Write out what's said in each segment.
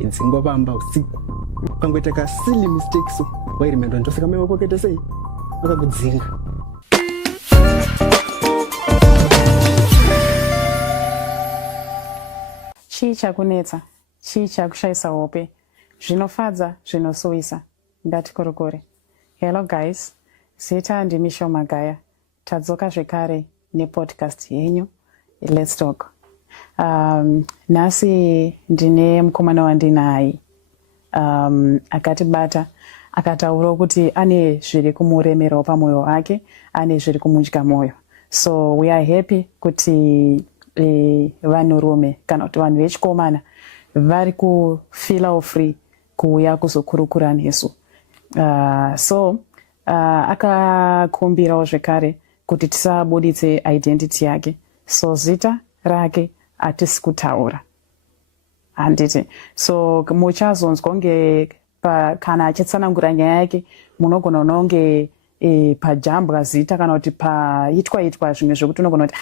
haidzi ngopamba usiku pangoita ka silly mistakes so wairemendo ndosaka memo pocket sei akakudzinga. Chii chakunetsa, chii chakushaisa hope, zvinofadza, zvinosuvisa, ngatikurukure. Hello guys, zita ndimi Shoma Gaya, tadzoka zvekare nepodcast yenyu Let's Talk. Nhasi ndine mukomana wandinaye akatibata akataura kuti ane zviri kumuremerawo pamwoyo wake, ane zviri kumudya mwoyo. So we are happy kuti vanhurume kana kuti vanhu vechikomana vari kufilawo free kuuya kuzokurukura nesu. Akakumbirawo zvekare kuti tisabuditse identity yake, so zita rake hatisi kutaura, handiti. So muchazonzwa kunge kana achitsanangura nyaya yake munogona kunonge pajambwa zita kana kuti paitwa zvimwe zvekuti unogona kuti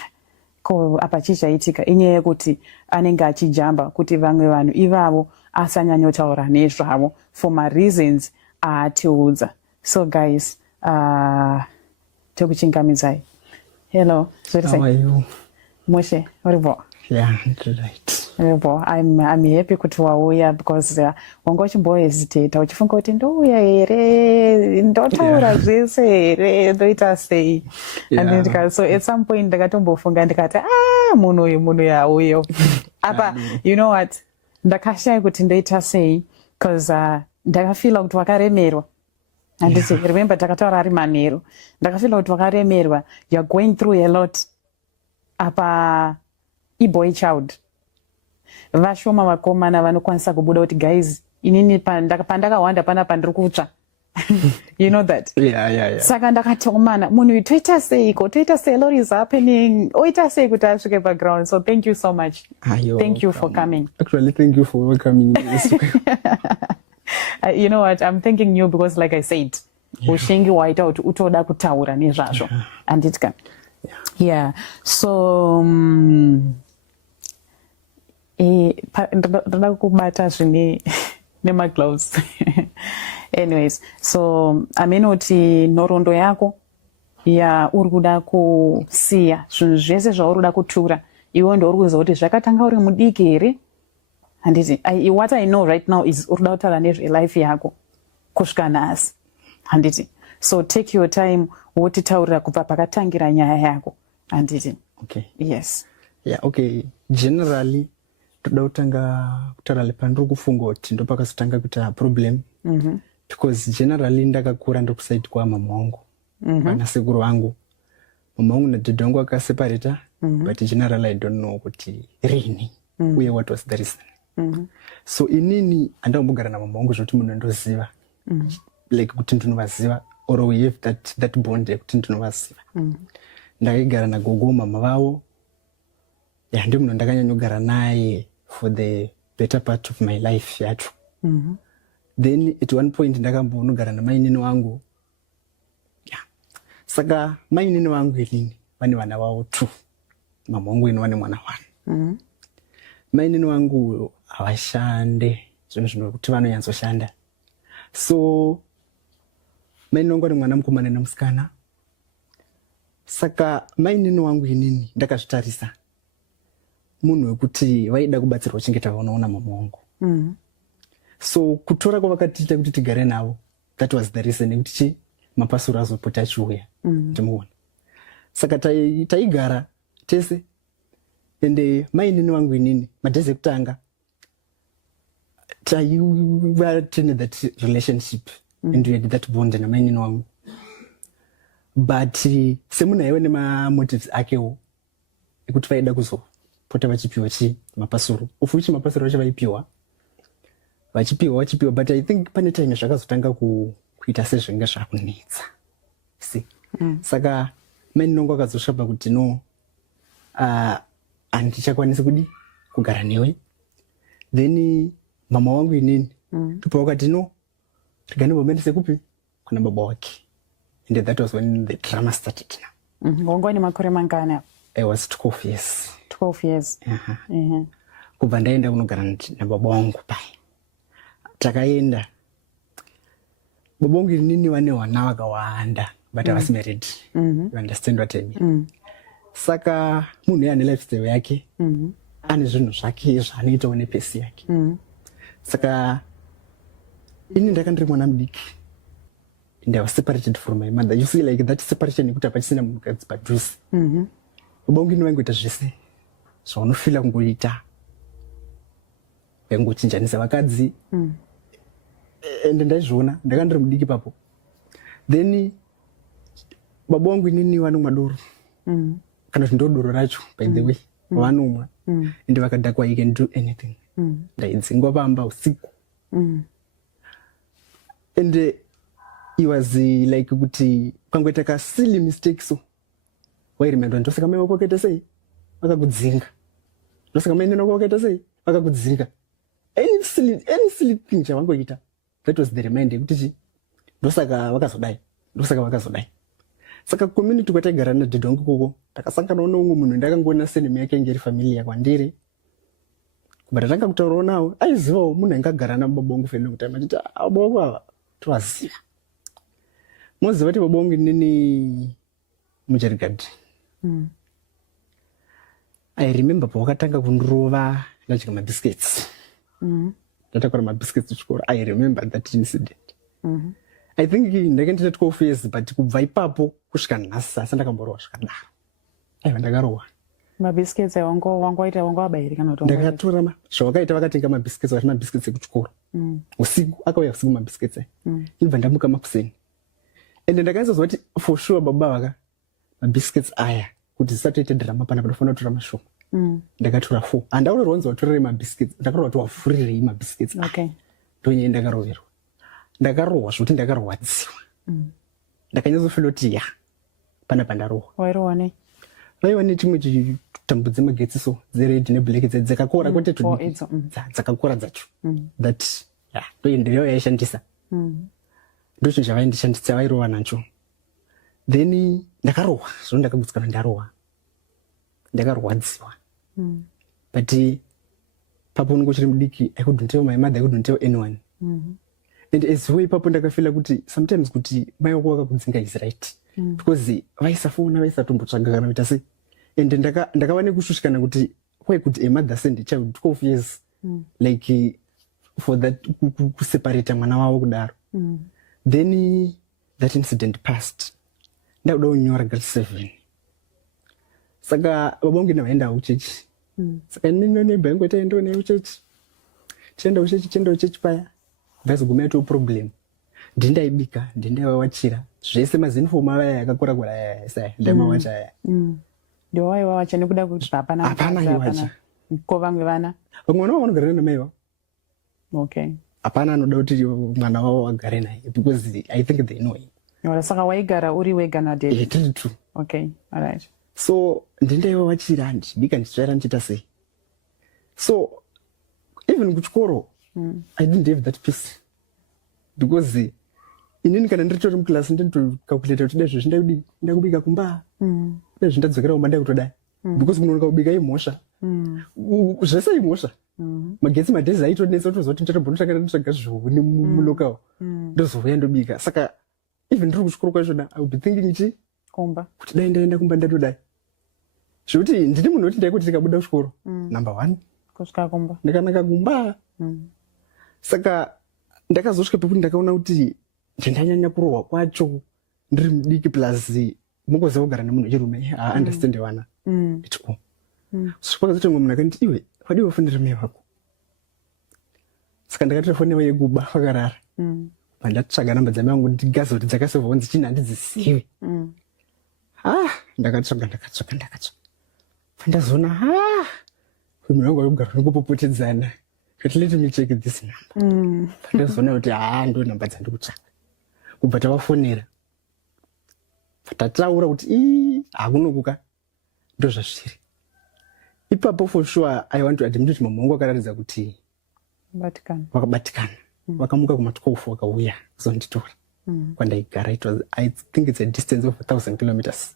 ko apa chichaitika, inyaya yekuti anenge achijamba kuti vamwe vanhu ivavo asanyanyotaura nezvavo for my reasons aatiudza. So guys, tekuchingamidzai. Hello, how are you? Moshe, uripo? Yeah, right. Uripo. I'm happy kuti wauya because wanga uchimbohesitata uchifunga kuti ndouya here, ndotaura zvese here, ndoita sei. And so at some point ndakatombofunga ndikati munhu uyu auyo. Apa you know what? Ndakashaya kuti ndoita sei because ndakafila kuti wakaremerwa. And remember takataura ari manheru. Ndakafila kuti wakaremerwa, you're going through a lot. Apa boy child. Vashoma vakomana vanokwanisa kubuda kuti guys inini pandakawanda panapa ndiri kutsva. You know that? Yeah. Saka ndakatomana munhu toita seiko, toita sei, a lot is happening, oita sei kuti asvike background. So thank you so much. Thank you for coming. Actually, thank you for welcoming me. You know what, I'm thanking you because like I said, ushingi waita kuti utoda kutaura nezvazvo anditka. Yeah. So ndoda kubata zvine nemagloves. Anyways, so amenoti nhoroondo yako uri kuda kusiya zvinhu zvese zvauri kuda kutura iwe ndo uri kuziva kuti zvakatanga uri mudiki here. Handiti, what I know right now is uri kuda kutaura nezvelife yako kusvika nhasi. Handiti, so take your time wotitaurira kubva pakatangira nyaya yako. Handiti. Okay. Yes. Yeah, okay. Generally toda kutanga kutaura pandiri kufunga kuti ndo pakazotanga kuita problem. Because generally ndakakura ndokusaiti kwa mama wangu vana sekuru vangu. Mama wangu nadhedha wangu akaseparata, but generally I don't know kuti rini uye what was the reason. So inini andambogara na mama wangu zvoti munhu ndoziva like kuti ndinovaziva or we have that bond yekuti ndinovaziva. Ndakagara nagogo mama vavo, ndiye munhu ndakanyanyogara naye for the better part of my life yacho. Then at one point ndakambonogara namainini wangu. Saka mainini wangu ilini vane vana vavo 2, mama wangu ino vane mwana 1. Mainini wangu havashande zvinhu kuti vanonyanzoshanda. So mainini wangu ane mwana mukomana nemusikana. Saka mainini wangu inini ndakazvitarisa munhu wekuti vaida kubatsirwa kuchengeta vanoona mama wangu. So kutora kwavakatiita kuti tigare navo, that was the reason yekuti mapasuro azopota achiuya. Ndimuona. Saka taigara tese ende mainini wangu inini madhezi ekutanga taiva tine that relationship and we had that bond namainini wangu. But semunhu aiva nemamotives akewo ekuti vaida kuzopota vachipiwa mapasuro, of which mapasuro acho vachipiwa, but I think pane time zvakazotanga kuita sezvenge zvakunetsa. See? Saka mainini wangu akazosvapa kuti no, handichakwanisi kudi kugara newe. Then mama wangu inini tupa wakati no, tiganibomendese kupi kuna baba wake. And that was when the drama started now. Wangu ni makore mangana? I was 12 years. 12 years. Kubva ndaenda kunogara na baba wangu pai. takaenda baba vangu inini vane vana vakawanda but havasi married. You understand what I mean? Saka munhu ane lifestyle yake ane zvinhu zvake zvaanoitawo nepesi yake. Saka ini ndakandiri mwana mudiki and I was separated from my mother. You see, like that separation yekuti hapachisina munhukadzi padhuze. Baba vangu ini vaingoita zvese zvaunofila kungoita, vaingochinjanisa vakadzi. And ndaizviona ndakandiri mudiki papo. Then baba vangu inini vanomwa doro, kana kuti ndodoro racho by the way, vanomwa ende vakadhakwa you can do anything. Ndaidzingwa pamba usiku. And he was like kuti kangoita ka silly mistake so wairemember ndosaka mai wako akaita sei vakakudzinga, ndosaka mai neno wako akaita sei vakakudzinga. Any silly thing chavangoita, that was the reminder yekuti ndosaka vakazodai. Saka community kwataigara nadhedha wangu koko takasanganawo neumwe munhu ndakangoona senemu yake inge iri familia kwandiri, but atanga kutaurawo nawo aizivawo munhu aingagara nababa vangu feno kuti amachiti baba vangu ava tovaziva. Moziva kuti baba vangu inini mujarigadi. I remember pawakatanga kundirova ndadya mabiscuits. Ndatakura mabiscuits kuchikoro. I remember that incident. I think ndakaenda 12 years but kubva ipapo kusvika nhasi sasa ndakamborova zvakadaro. Aiwa ndakarohwa. Mabiscuits wangoita wangoabayiri kana kuti ndakatora zvawakaita vakatenga mabiscuits vati mabiscuits ekuchikoro. Usiku akauya usiku mabiscuits ibva ndamuka makuseni. Ende ndakanyatsoziva kuti for sure baba vaka mabiscuits aya kuti zisatoite drama pana panofanira kutora mashoma. Ndakatora 4 handaurerwa kunzi watorerei mabiscuits, ndakarova kuti wafurirei mabiscuits. Ndonyaya ndakaroverwa, ndakarohwa zvokuti ndakarwadziwa. Ndakanyatsofila kuti ya pana pandarohwa. Wairohwa nei? Vaiva nechimwe chitambo dzemagetsi so dzeredhi neblack dzakakora kwete dzakakora dzacho that ndoendereyo yaishandisa ndocho chavaindishandisa vairova nacho. Then ndakarohwa zvo ndakagutsikana ndarohwa ndakarwadziwa. But papo unenge uchiri mudiki I couldn't tell my mother, I couldn't tell anyone. And as way ipapo ndakafila kuti sometimes kuti mai wako vakakudzinga is right because vaisafona vaisatombotsaga kana kuita sei. And ndakava nekushushikana kuti why could a mother send a child 12 years like for that kuseparate mwana wavo kudaro. Then that incident passed. Ndakuda kunyora grade 7. Saka baba vangu navaenda kuchechi. Saka nino neighbor yangu taenda naye kuchechi. Tienda kuchechi paya. Ndazoguma to problem. Ndindaibika, ndindaiwachira. Zvese mazinifomu aya akakora aya sai ndaimawacha aya. Ndio waiwacha nekuda kuti hapana ko vamwe vana. Vamwe vana vanogara namaiva. Okay. Hapana anoda kuti mwana wavo agare naye because I think they know him. Saka waigara uri wega nadhedha? Tiri true. Okay, all right. So ndindaiwachira ndichibika ndichitsvaira ndichita sei. So even kuchikoro I didn't have that peace because inini kana ndiritori muklasi ndinitokalkulata kuti dai zvezvindai ndakubika kumba dai zvindadzokera kumba ndai kutodai because munonoka kubika imhosva zvese imhosva. Magetsi madhezi aitonetsa kutoziva kuti ndatombonotanga nditsvaga zvihuni mulokawo ndozouya ndobika. Saka even ndiri kuchikoro kwachona I would be thinking ichi kumba kuti dai ndaenda kumba ndatodai zvokuti ndiri munhu woti ndaikuti ndikabuda kuchikoro number 1 kusvika kumba ndakanaka kumba. Saka ndakazosvika pekuti ndakaona kuti ndandanyanya kurohwa kwacho ndiri mudiki plus mukoziva kugara nemunhu wechirume understand vana itiko kwakazoti mumwe munhu akanditi iwe wadi wafunira mai vako. Saka ndakatora foni yavo yeguba vakarara pandatsvaga namba dzamai vangu ndigaza kuti dzakasevhawo ndichini handidzizivi. Ndakatsvaga pandazoona munhu wangu wakugara nekupopotedzana kuti let me check this number. Pandazoona kuti ndo namba dzandikutsvaga kubva tavafonera tataura kuti hakunokuka ndozvazviri. Ipapo for sure I want to admit kuti mama wangu akaratidza kuti vakabatikana vakamuka kuma12 vakauya kuzonditora kwandaigara. It was I think it's a distance of 1,000 kilometers.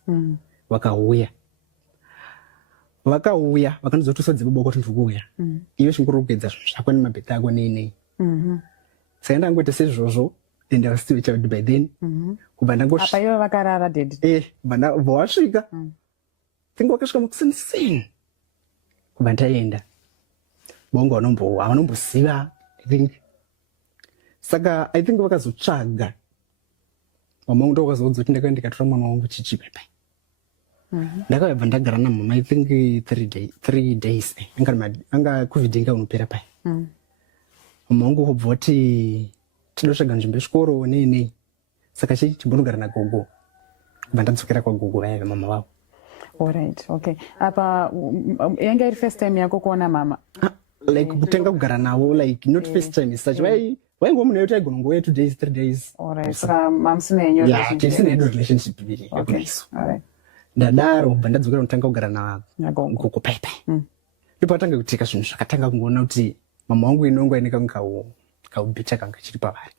Vakauya vakandizotusodze baba kuti ndikuuya iwe chingoro kugedza zvako nemabheta ako nei. saka ndangoita sezvozvo and I was still a child by then. Kubva apa ivo vakarara dedi kubva wasvika think wakasvika mukusiniseni kubva ndaenda bongo avanomboziva I think saka I think vakazotsvaga mama wangu ndokwazoudza kuti ndakaenda ndikatora mwana wangu chichipepai ndakabva ndagara namama I think 3 days anga covid inga unopera pai mama wangu kubva kuti tidotsvaga nzvimbo yechikoro nei saka chimbonogara nagogo kubva ndadzokera kwagogo vaya vemama vavo. Alright, okay. Apa yanga iri first time yako kuona mama? Like kutenga kugara navo, like not first time is such. Why munhu yoti aigona ngouya 2 days 3 days. Alright, saka mamsina yenyu relationship really. Okay, alright. Ndadaro kubva ndadzokera kutanga kugara nagogo pai. Ndipo atanga kutika zvinhu zvakatanga kungoona kuti mama wangu inongo aine kaubhicha kanga chiri pavari.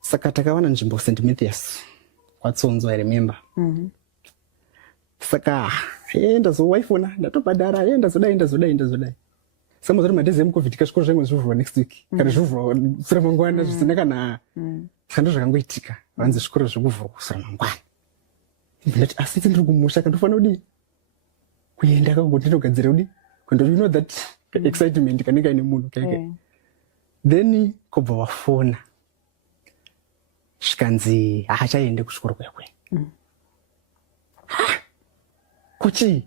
Saka takawana nzvimbo St. Matthias kwatsonzo I remember. Saka ndazowaifona ndatobhadhara ndazodai samazori madhezi emucovid kachikoro zvaimwe zvivhurwa next week kana zvivhurwa sura mangwana zvisina kana saka ndo zvakangoitika vanzi zvikoro zvekuvhurwa kusura mangwana ndati asi ndiri kumusha kandofanira kudii kuenda kakugotitogadzira kudii you know that excitement kanenge aine munhu kaike then kobva wafona zvikanzi haachaende kuchikoro kwekwe kuchi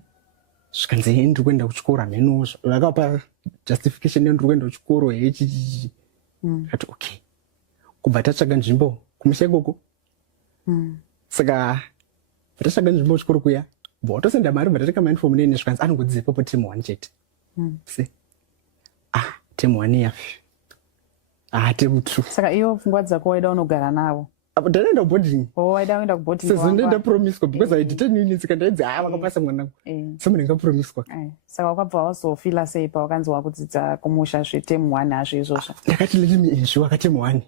zvikanzi ndiri kuenda kuchikoro hameno vakapa justification ndiri kuenda kuchikoro hechichichi kati okay kubva tatsvaga nzvimbo kumusha ikoko saka tatsvaga nzvimbo kuchikoro kuya watosenda mari bvatateka mainfomu nene zvikanzi anongodzizepopo term 1 chete se term 1 yafi term 2 saka iyo pfungwa dzako waida unogara navo ndanoenda boarding waida uenda kuboarding sezvo ndaenda promiswa because I did 10 minutes kandaidzi vakapasa mwanangu semunenge promiswa saka wakabva wazofila sei pawakanzi wakudzidza kumusha zveterm 1 hazvo izvozvo ndakati let me ensure term 1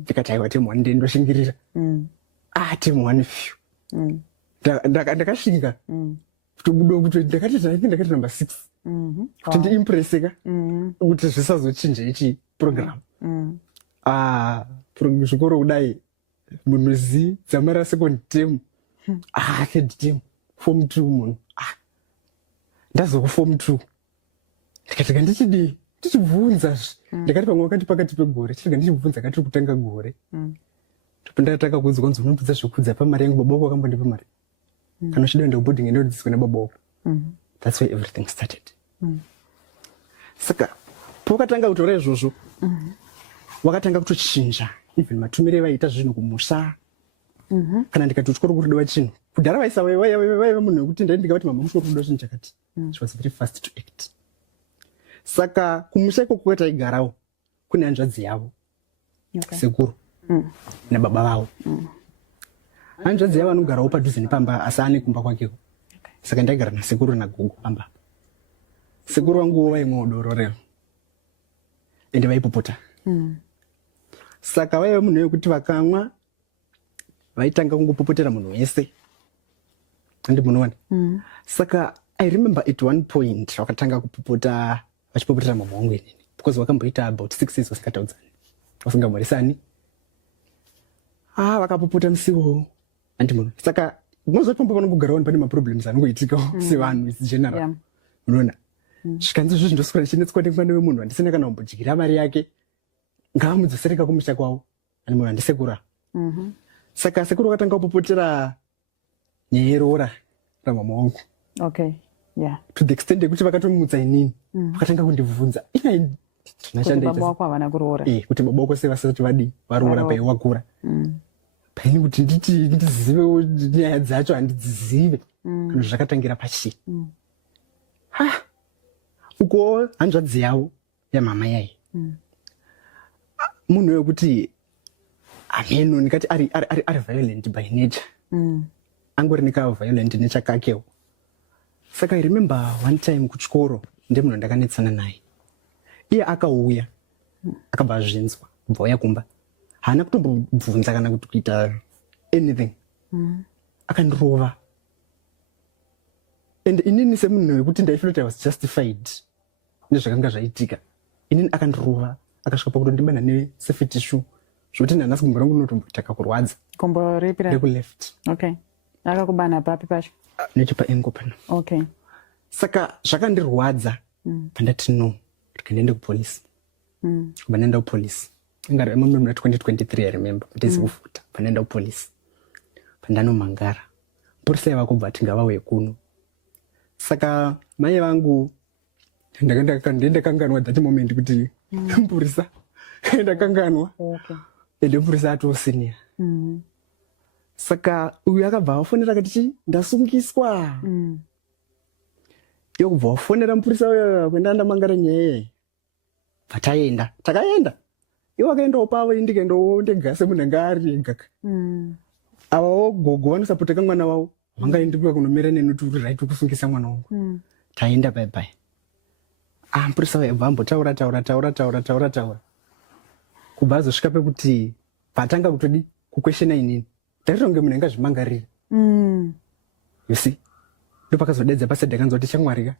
ndikati aiwa term 1 ndendoshingirira term 1 few ndakashinga kuti ndakati number 6 kuti ndiimpresseka kuti zvisazochinja ichi program zvikoro kudai munhu zi dzamara second term third term form 2 munhu ndazokuform 2 ndikatika ndichibvunza ndakati pamwe wakati pakati pegore chitika ndichibvunza katiri kutanga gore ndakataka kuudzwa kwanzi unobvudza zvekudza pamari yangu baba wako akambondipa mari kana uchida kuenda kuboarding endodzidziswa nababa wako that's where everything started saka pokatanga kutora izvozvo wakatanga kutochinja even matumire vaiita zvinhu kumusha kana ndikati uchikoro kuridiwa chinhu kudhara vaisa vaiva munhu wekuti ndaindikati mama muchikoro kuridiwa chinhu chakati she was very fast to act saka kumusha ikoko kwataigarawo kune hanzvadzi yavo sekuru nababa vavo hanzvadzi yavo anogarawo padhuze nepamba asi ane kumba kwakewo saka ndaigara nasekuru nagogo pamba sekuru vanguwo vaimwewo doro revo ende vaipopota saka vaiva munhu wekuti vakamwa vaitanga kungopopotera munhu wese andimunoona saka I remember at one point vakatanga kupopota vachipopotera mama wangu inini because vakamboita about 6 years vasikataudzani vasingamhoresani vakapopota musiwo andimuno saka unozoti pambo vanongogarawo pane maproblems anongoitikawo sevanhu isi general unoona zvikanzi izvo zvindoswera ndichinetswa nemwana wemunhu handisina kana kumbodyira mari yake ngavamudzosereka kumusha kwavo ani munhu handisekura saka sekuru vakatanga kupopotera nyaya yerora ramama wangu to the extent yekuti vakatomumutsa inini vakatanga kundibvunza baba wako havana kuroora kuti baba wako sevasati vadi varoora paiwakura paini kuti ndizive nyaya dzacho handidzizive kana zvakatangira pachii uko hanzvadzi yavo yamama yai munhu wekuti ameno ndikati ari violent by nature angori nekaviolent nechakakewo saka I remember one time kuchikoro ndemunhu ndakanetsana naye iye akauya akabva azvinzwa kubva uya kumba haana kutombobvunza kana kuti kuita anything akandirova and inini semunhu wekuti ndaifeel kuti I was justified nezvakanga zvaitika inini akandirova akasvika pakutondibana nesafety shoe zvokuti nanhasi gumbo rangu rinotombotaka kurwadza. Gumbo ripi? Rekuleft. Okay. Akakubana papi pacho? Nechepaengo pano. Okay. Saka zvakandirwadza pandati no ndikandienda kupolisi. Kubva ndaenda kupolisi. Ingari muna 2023 I remember. Mutezi kufuta pandaenda kupolisi. Pandanomangara. Mapurisa vakubva ati ngavauye kuno. Saka mai vangu ndakanganwa that moment kuti mapurisa ndakanganwa. Okay. Ende mapurisa atosiniya. Saka uyu akabva afonera akati ndasungiswa. Yokubva wafonera mapurisa uyo kwenda ndamangara nyaya. Pataenda. Takaenda. Iwo akaendawo pavo ndikaendawo ndega semunhu anga ari ega. Avawo gogo vanosapoteka mwana wavo vangaendi kuya kunomera neni kuti uri right kusungisa mwana wangu. Taenda bye bye. Mapurisa webva ambotaura. Kubva azosvika pekuti patanga kutodi kukweshena inini. Ndaitonge munhu angazvimangarira. You see? Ndopakazodedza pasede kanzoti chamwarika.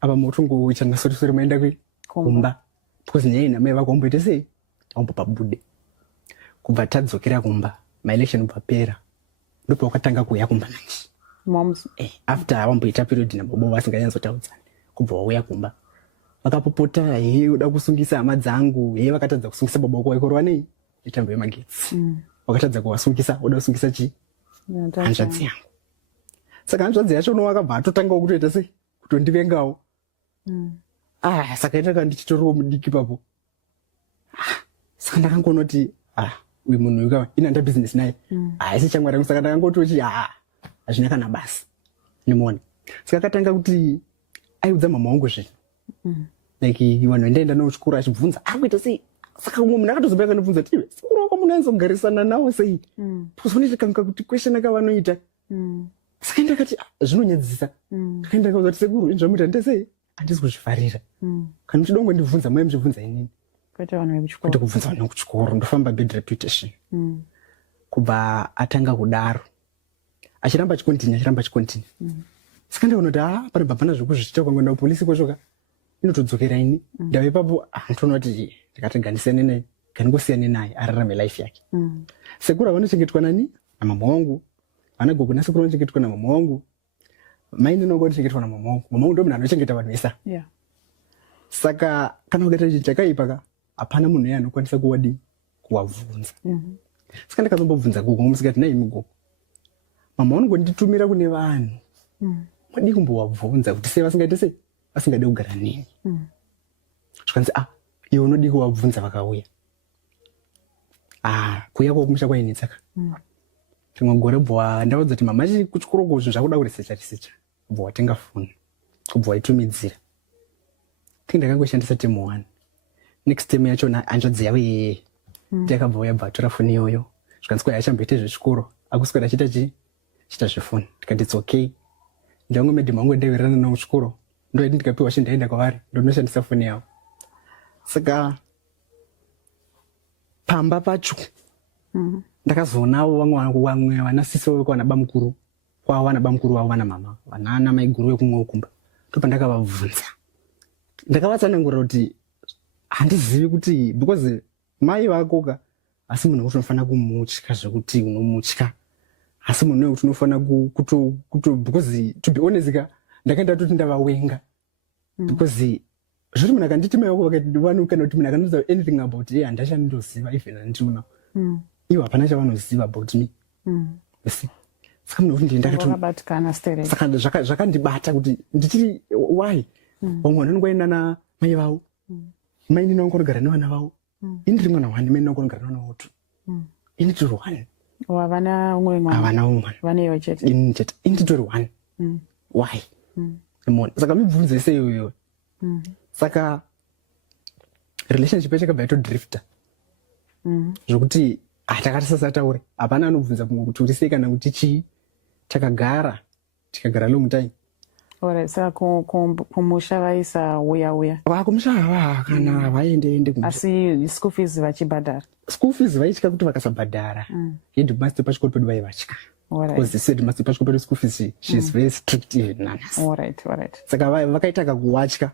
Apa motongo chanasori maenda kumba. Because nyaya inamai vako vamboite sei? Vambopabude. Kubva tadzokera kumba. Maelection papera. Ndipo wakatanga kuuya kumba nanje. Moms. After vamboita period nababa vasinganyatsotauridzana. Kubva wauya kumba. Vakapopota uda kusungisa hama dzangu. Vakatadza kusungisa baba wako waikorwa nei? Mitambo yemagetsi. Wakatadza kuwasungisa, uda kusungisa chi? Hanzvadzi yangu. Saka hanzvadzi yacho wakabva atotangawo kutoita sei? Kutondivengawo. Saka ndanga ndichitoriwo mudiki papo. Saka ndakangonoti uyu munhu uyu ina nda business naye. Haisi chamwari rangu. Saka ndakangoti hazvina kana basa. Nimona. Saka akatanga kuti aiudza mama wangu zvinhu. Like vanhu ndaenda nawo kuchikoro achibvunza akuita sei? Saka umwe munhu akatozobva akandibvunza kuti iwe sikuru wako munhu ainzogarisana nawo sei? Pozondikanka kuti question akavanoita. Saka ndakati zvinonyadzisa. Ndakaenda kauza kuti sekuru inzvamuita ndesei? Handisi kuzvifarira. Kana muchidongo ndibvunza mai muchibvunza inini. Kwete vanhu vekuchikoro. Kwete kubvunza vanhu vekuchikoro. Ndofamba bad reputation. Kubva atanga kudaro. Achiramba chikontinya. Saka ndaona kuti panobva pana zvekuzviita kwangu ndapolisi kwashoka. Inotodzokera ini. Ndava ipapo ndinoona kuti ndikatiganisane naye. Ngandingosiyane naye ararame life yake. Sekuru vanochengetwa nani? Namama wangu. Vana gogo nasekuru vanochengetwa namama wangu. Mai ndinongo ndichengetwa namama wangu. Mama wangu ndo munhu anochengeta vanhu vese. Saka kana ukaita chinhu chakaipa hapana munhu uye anokwanisa kuwabvunza. Saka ndakazombobvunza gogo musikati naimi gogo. Mama vanongonditumira kune vanhu. Mwadi kumbowabvunza kuti sei vasingaite sei? Vasingade kugara neni. Zvikanzi iwe unodi kuwabvunza vakauya. Kuuya kwokumusha kwainetsaka. Rimwe gore bva ndavaudza kuti mama chiri kuchikoro zvinhu zvakuda kurisecha. Bva watenga foni. Kubva waitumidzira. Ndakangoshandisa temu 1. Next time yachona hanzvadzi yavo iyeye. Ndakabva yabva atora foni iyoyo. Zvikanzi kwai achamboite zvechikoro. Akuswera achiita zvefoni. Ndikati it's okay. Ndangu medhi mangu ndawirirana nawo kuchikoro. Ndoiti ndikapiwa chindaenda kwavari. Ndonoshandisa foni yavo. Saka pamba pacho. Ndakazoonawo vamwe vanasisi vavo kwana bamukuru. Kwavo vana bamukuru vavo vana mama. Vanana maiguru yekumwe ukumba. Ndopandakavabvunza. Ndakavatsanangurira kuti handizivi kuti because mai vakoka asi munhu wekuti unofana kumutya zvekuti unomutya. Asi munhu wekuti unofana because to be honest ndakaenda toti ndavawenga. Because zviri munhu akanditi mai vako vakati kana kuti munhu akandiudza anything about handachandoziva even handina. Ivo hapana chavanoziva about me. Saka munhu wekuti ndakabatikana stereo. Saka zvakandibata kuti ndichiri why? Vamwe vanhu vanongoenda namai vavo. Mai ndinongogara nevana vavo. Ini ndiri mwana wani, mai ndinongogara nevana vavo. Ini tiri 1. Havana umwe mwana. Havana umwe. Vane iwe chete. Ini chete. Ini titori 1. Why? Saka mibvunzo yese iyoyo. Saka relationship yachakabva yatodrifta. Zvokuti takati sasataure. Hapana anobvunza kumwe kuti uri sei kana kuti chii. Takagara long time. Alright, saka kumusha vaisa uya. Kumusha kana vaende kumusha. Asi school fees vachibhadhara. School fees vaitya kuti vakasabhadhara. Headmaster pachikoro pedu vaivatya. Because they said headmaster pachikoro pedu school fees she is very strict even nanas. Alright. Saka vakaita kakuwatya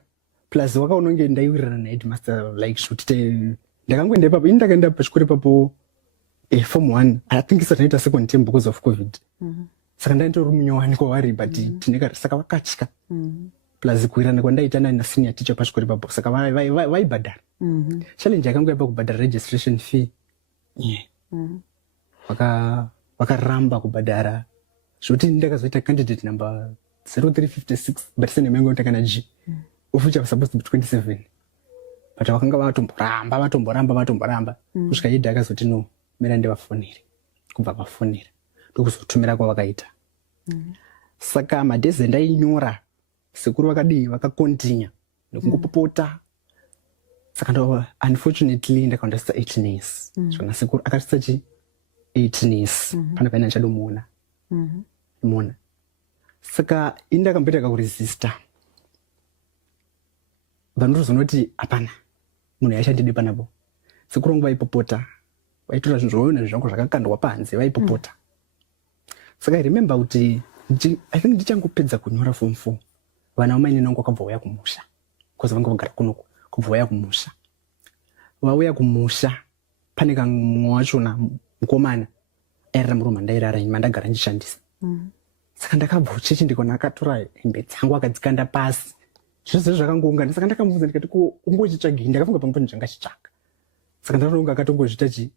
plus wakaononge ndaiwirirana naheadmaster like kuti ndakangoenda ipapo ini ndakaenda pachikoro ipapo form 1 I think isati naita second term because of covid saka ndaintori munyowani kwavari but tineka saka vakatya plus kuwirana kwandaitana nasenior teacher pachikoro ipapo saka vaibhadhara challenge yakanga yapa kubhadhara registration fee vakaramba kubhadhara zvokuti ndakazoita candidate number 0356 but sene mengo ndakana G of which I was supposed to be 27 but vakanga vatomboramba kusvika idha akazoti no mera ndivafonere kubva vafonera ndokuzotumira kwavakaita saka madhezi endainyora sekuru vakadii vakakontinya nekungopopota saka ndo unfortunately ndakaundasisa 18 years zvona sekuru akasisa chi 18 years pana paina ndichadomuona muona saka ini ndakambetaka kuresista vanotozonoti hapana munhu yaishandide panapo sekuru vangu vaipopota vaitora zvinhu zvoona zvangu zvakakandwa panze vaipopota saka I remember kuti I think ndichangopedza kunyora form 4 vana vamaine nangu vakabva vauya kumusha because vanga vagara kunoku kubva vauya kumusha vauya kumusha pane kamwe wachona mukomana airara murume andairara ini mandagara ndishandisa saka ndakabva kuchechi ndikaona akatora hembe dzangu akadzikanda pasi zvose zvakangoungana saka ndakamubvunza ndikati ungochitsvagei ndakafunga pamwe pane zvangachitsvaga saka ndakatonga akatongozvita chi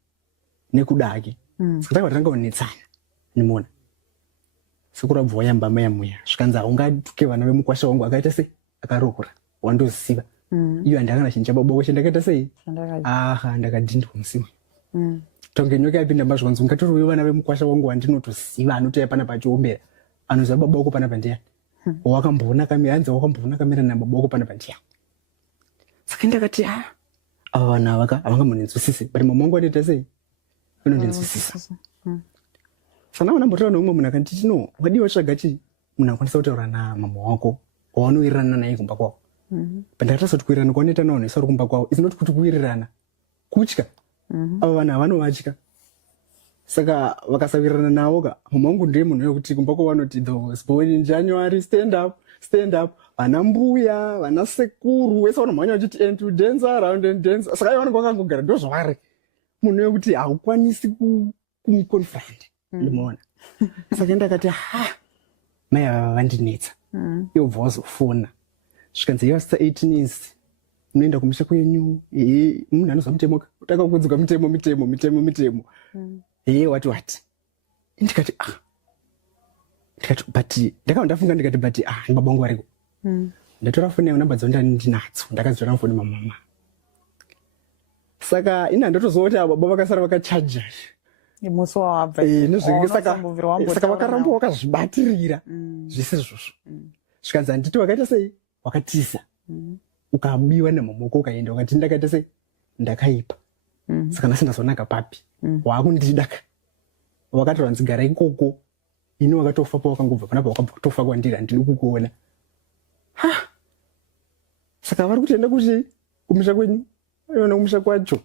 nekudake saka ndakabva tangaonetsana nimona sekuru abva waya mbama yamuya zvikanzi haungatuke vana vemukwasha wangu akaita sei akarokora wandoziva iyo handakana chinja baboko chandakaita sei ndakadhindwa musiwe tonge nyoka yapinda mazvanzi ungatoriwe vana vemukwasha wangu wandinotoziva anotoya pana pachiombera anoziva baboko pana pandiya wakamboona kamera hanzi wakamboona kamera nababoko pana pandiya saka ndakati ava vanhu havangambondinzwisisi but mama wangu anoita sei anondinzwisisa sana wanambotaura neumwe munhu akanditi no wadiwa tsvaga chi munhu akwanisa kutaura namama wako wanowirirana naye kumba kwavo but ndakatasa kuti kuwirirana kwanoita nawo nesauri kumba kwavo is not kuti kuwirirana kutya ava vanhu havanovatya saka vakasawirirana navo ka mama wangu ndiye munhu wekuti kumba kwavo vanoti those born in January stand up vana mbuya vana sekuru wese vanomhanya vachiti and to dance around and dance saka ivanenge vakangogara ndo zvavari munhu wekuti haukwanisi kumuconfront ndimoona saka ndakati mai ava vandinetsa iwo wazofona zvikanzi yavasita 18 years munoenda kumusha kwenyu munhu anozva mutemo utakakudzwa mitemo wati ndikati but ndakava ndafunga ndikati but ni baba wangu variko ndatora foni yangu namba dzao ndinadzo ndakadzitora foni mamama saka ina ndotozoti baba vakasara vakachaja musi wawabva saka vakaramba vakazvibatirira zvese izvozvo zvikanzi handiti wakaita sei wakatiza ukabiwa nemamoko ukaenda ukati ndakaita sei ndakaipa saka nasi ndazonaka papi waakundidaka wakatora nzigara ikoko ini wakatofa pawakangobva panapa wakabva kutofa kwandiri handidi kukuona saka vari kutienda kuti kumusha kwenyu aiona kumusha kwacho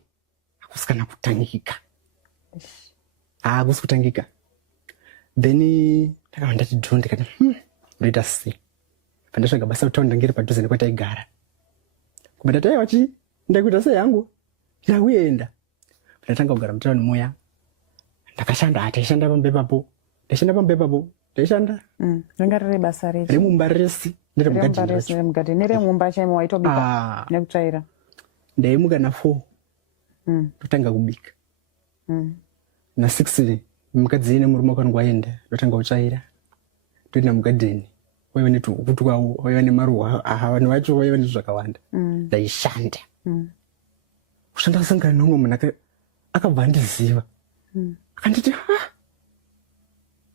hakusi kana kutangika hakusi kutangika then ndakava ndati dro ndikati ndoita sei pandasvaga basa kutaura ndangiri padhuze nekwataigara kubata taiwachi ndakuita sei hangu ndakuenda ndatanga kugara mutauni muya ndakashanda taishanda pambepapo ndaishanda ranga riri basa rechi remumba resi neremugadhi neremumba chaimo waitobika nekutsvaira ndaimuka na4 ndotanga kubika na 6 mukadzi nemurume wakwangu waenda ndotanga kutsvaira ndoenda mugadheni waiva netuhuku twawo waiva nemaruwa vanhu vacho vaiva nezvakawanda ndaishanda kushanda kasangana nomwe munhu akabva andiziva akanditi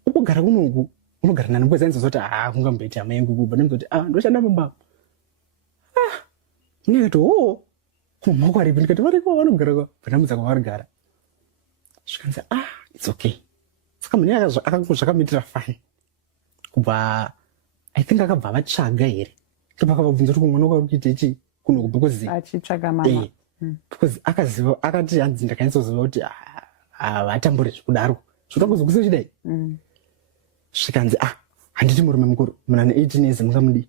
ukugara kunoku unogara nani mbwedza nzozoti kungamboiti hama yangu kuba ndimzoti ndoshanda pamba ndikati kumhoko aripi ndikati variko vanogara vanamudza kwavarigara zvikanzi it's okay saka munhu akangozvakamuitira fine kubva I think akabva vatsvaga here ndopakavabvunza kuti kumwana kwari kuita chi kunoku because achitsvaga mama because akaziva akati hanzi ndakanyatsoziva kuti vatamburi zvekudaro zvotangozokusa chidai zvikanzi handiti murume mukuru munhu ane 18 years mungamudi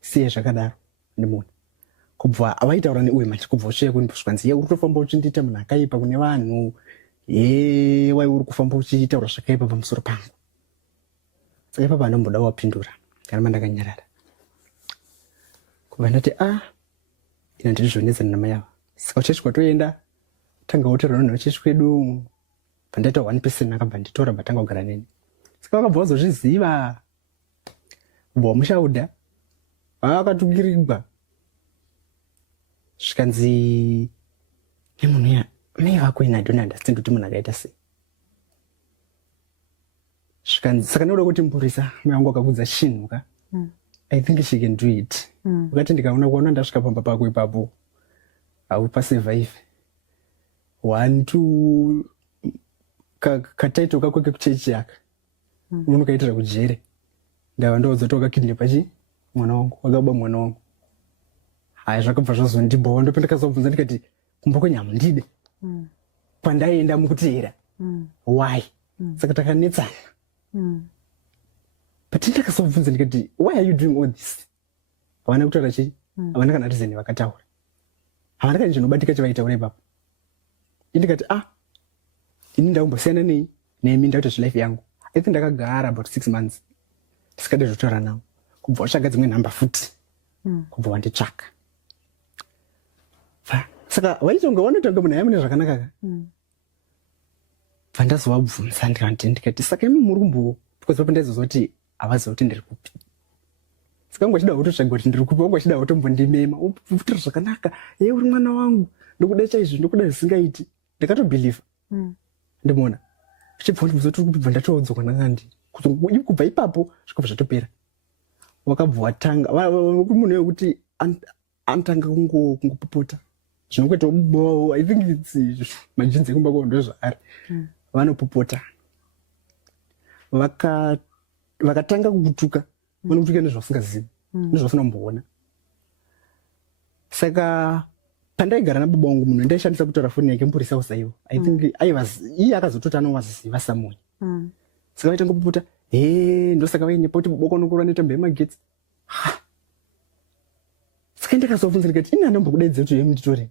siye zvakadaro ndimuna kubva avaitaura neuye manje kubva usvika kundiposvanzi ye uri kutofamba uchindiita munhu akaipa kune vanhu wai uri kufamba uchitaura zvakaipa pamusoro pangu. Saka ipapa andomboda wapindura kana mandakanyarara kubva ndati ina ndizvionedzana namai ava. Saka uchechi kwatoenda tanga wotaura nauchechi kwedu pandaita 1% akabva nditora batanga kugara neni. Saka vakabva vazozviziva kubva wamushaudha akatukirigwa zvikanzi nemunhu ya mai vako ina don't understand kuti munhu akaita sei. Zvikanzi saka ndoda kuti mupurisa mai vangu akakudza chinhuka. I think she can do it. Ukati ndikaona kuona ndasvika pamba pako ipapo haupasurvive 1 2 kataito kako kekuchechi aka unokaitira kujere ndava ndozotoka kidnap mwana wangu wakaba mwana wangu. Haya zvakabva zvazondibvawo ndopendakazobvunza ndikati kumba kwenyama ndide pandaenda mukutera why. Saka takanetsana but ndakazobvunza ndikati why are you doing all this. Havana kutaura chii, havana kana reason vakataura, havana kana chinobatika chavaitaura ipapo. Ndikati ini ndakumbosiyana nei nemi ndakuita zvelife yangu. I think ndakagara about 6 months ndisikade zvotaura navo kubva watsvaga dzimwe nhamba futi kubva wanditsvaka. Saka vaitonga vanotanga munhu yamune zvakanaka ka bva ndazovabvunza ndikati saka imi muri kumbo because pandaizoziva kuti havaziva kuti ndiri kupi. Saka wangu achida kutotsvaga kuti ndiri kupi, wangu achida kutombondimema uputira zvakanaka uri mwana wangu ndokuda chaizvo ndokuda zvisingaiti. Ndakatobhiliva ndimona ichibva ndibvunza kuti kubva ndatodzoka ndangandi kubva ipapo zvikabva zvatopera. Wakabva watanga munhu wekuti anotanga kungopopota zvinokuita I think it's majinzi ekumba kwavo ndozvaari vanopopota vakatanga kukutuka vanokutuka nezvausingazivi nezvausina kumboona. Saka pandaigara nababa wangu munhu ndaishandisa kutaura foni yake mupurisa usaiwo I think iye akazototi anovaziva samoya. Saka vaitanga kupopota ndosaka vainepa kuti baba vanokurwa netambo yemagetsi. Saka ndakazobvunza ndikati ini andambokudaidza kuti nditore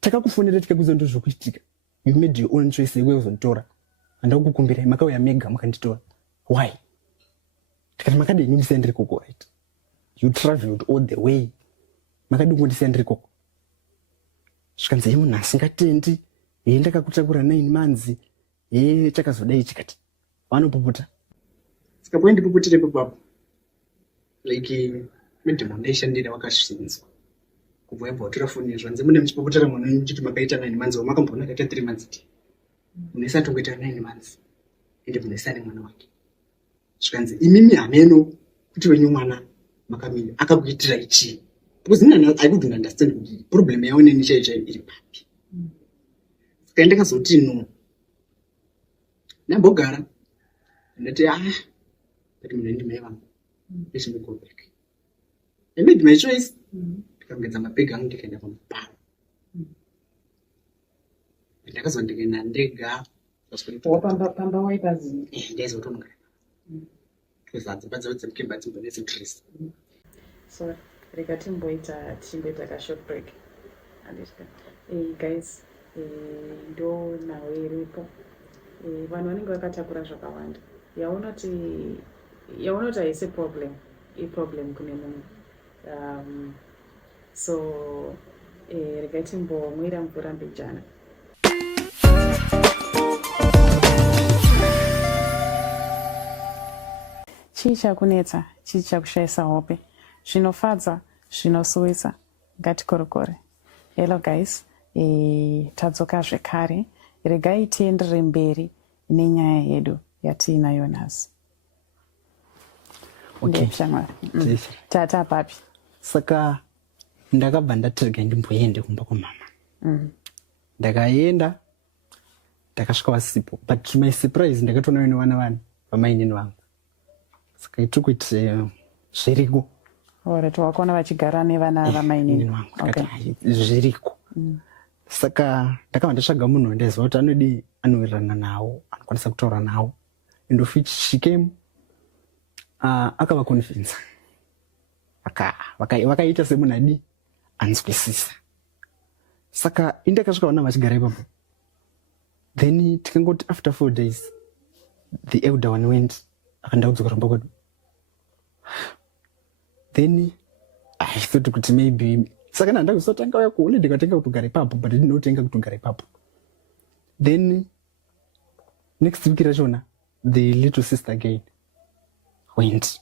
takakufonera tikakuudza ndo zvokuitika. You made your own choice yewe uzonditora. Handakukumbirai makauya mega makanditora. Why? Tikati makadini kundisiya ndiri koko right? You traveled all the way. Makadini kundisiya ndiri koko. Zvikanzi munhu asingatendi ndakakutakura 9 months chakazodai chikati vanopopota. Saka poindipopotire papapo like midhimo ndaishandira wakasvinzwa kubva yabva watora foni yezvanzi mune muchipopotera mwana wenyu muchiti makaita 9 months wamakambona akaita 3 months ti munoisa tongoita 9 months ende munoisa nemwana wake. Zvikanzi imimi hameno kuti wenyu mwana makamira akakuitira ichii because I couldn't understand kuti problem yawo neni chaiyo iri papi. Saka ndakazoti no nambogara ndati kuti munhu ndimai vangu let me go back. I made my choice. Ndikamugedza mabhegi angu ndikaenda pamuparo. Ndakazondikaenda ndega pamba waipazii ndaizotonogara kuzadzimba dzavo dzemukimba dzimbo nedzitrisi. So rega timboita ka short break. Guys, ndo nawe iripo vanhu vanenge vakatakura zvakawanda yaunoti haisi problem kune munhu. So rega timbomwira mvura mbijana. Chii chakunetsa, chii chakushayisa hope, zvinofadza, zvinosuwisa, ngatikorokore. Hello guys, tadzoka zvekare, regai tienderere mberi nenyaya yedu yatiinayo nhasi. Okay. Tata papi. Saka ndakabva ndati regai ndimboende kumba kwamama. Ndakaenda ndakasvika wasipo, but to my surprise ndakatoona nevana vanhu vamainini vangu. Saka it took it zviriko. Alright, wakaona vachigara nevana vamainini vangu. Okay. Zviriko. Saka ndakabva ndatsvaga munhu wandaiziva kuti anodi anowirirana nawo, anokwanisa kutaura nawo. And of which she came, akava convince. Vakaita semunhu adi anzwisisa. Saka indakasvika vana vachigara ipapo. Then tikangoti after 4 days the elder one went akandaudzwa kuramba kwedu. Then I thought kuti maybe saka ndakuzotanga uya kuone ndikatenga kutogara ipapo, but ndinotenga kutogara ipapo. Then next week rachona the little sister again went.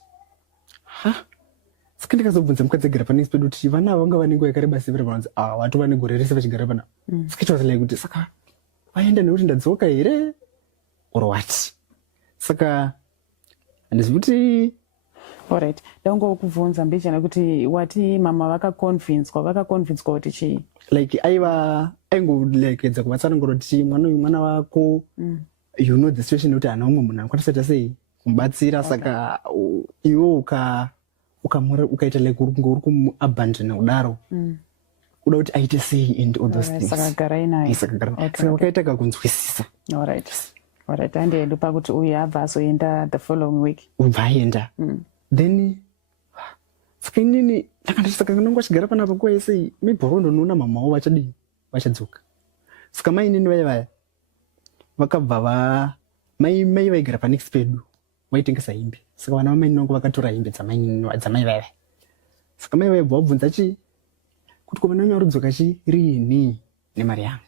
Saka ndikazobvunza mukadzi agara pane pedu kuti vana vanga vane nguva yakareba sei vanzi watu vane gore rese vachigara pana. Saka chawazilai kuti saka vaenda nekuti ndadzoka here or what. Saka handizivi kuti alright. Ndangokubvunza mbichana kuti wati mama vakaconvincwa kuti chii? Like aingolekedza kuvatsanangura kuti mwana wako you know the situation kuti hana umwe munhu anokwanisa sei kumubatsira. Saka iwe ukaita like uri kumuabandona kudaro kuda kuti aite sei and all those things. Saka garai naye. Saka wakaita kakunzwisisa. Alright. Handiendu pakuti uyu abva azoenda the following week. Ubva aenda. Then saka inini saka nongo achigara panapa nguva yese mibhorondo noona mamawo vachadzoka. Saka mai inini vaya vakabva mai vaigara panext pedu vaitengesa hembe. Saka vana vamai nongo vakatora hembe dzamai vaya. Saka mai vaibva vabvunza kuti ko vana venyu varodzoka riini nemari yangu.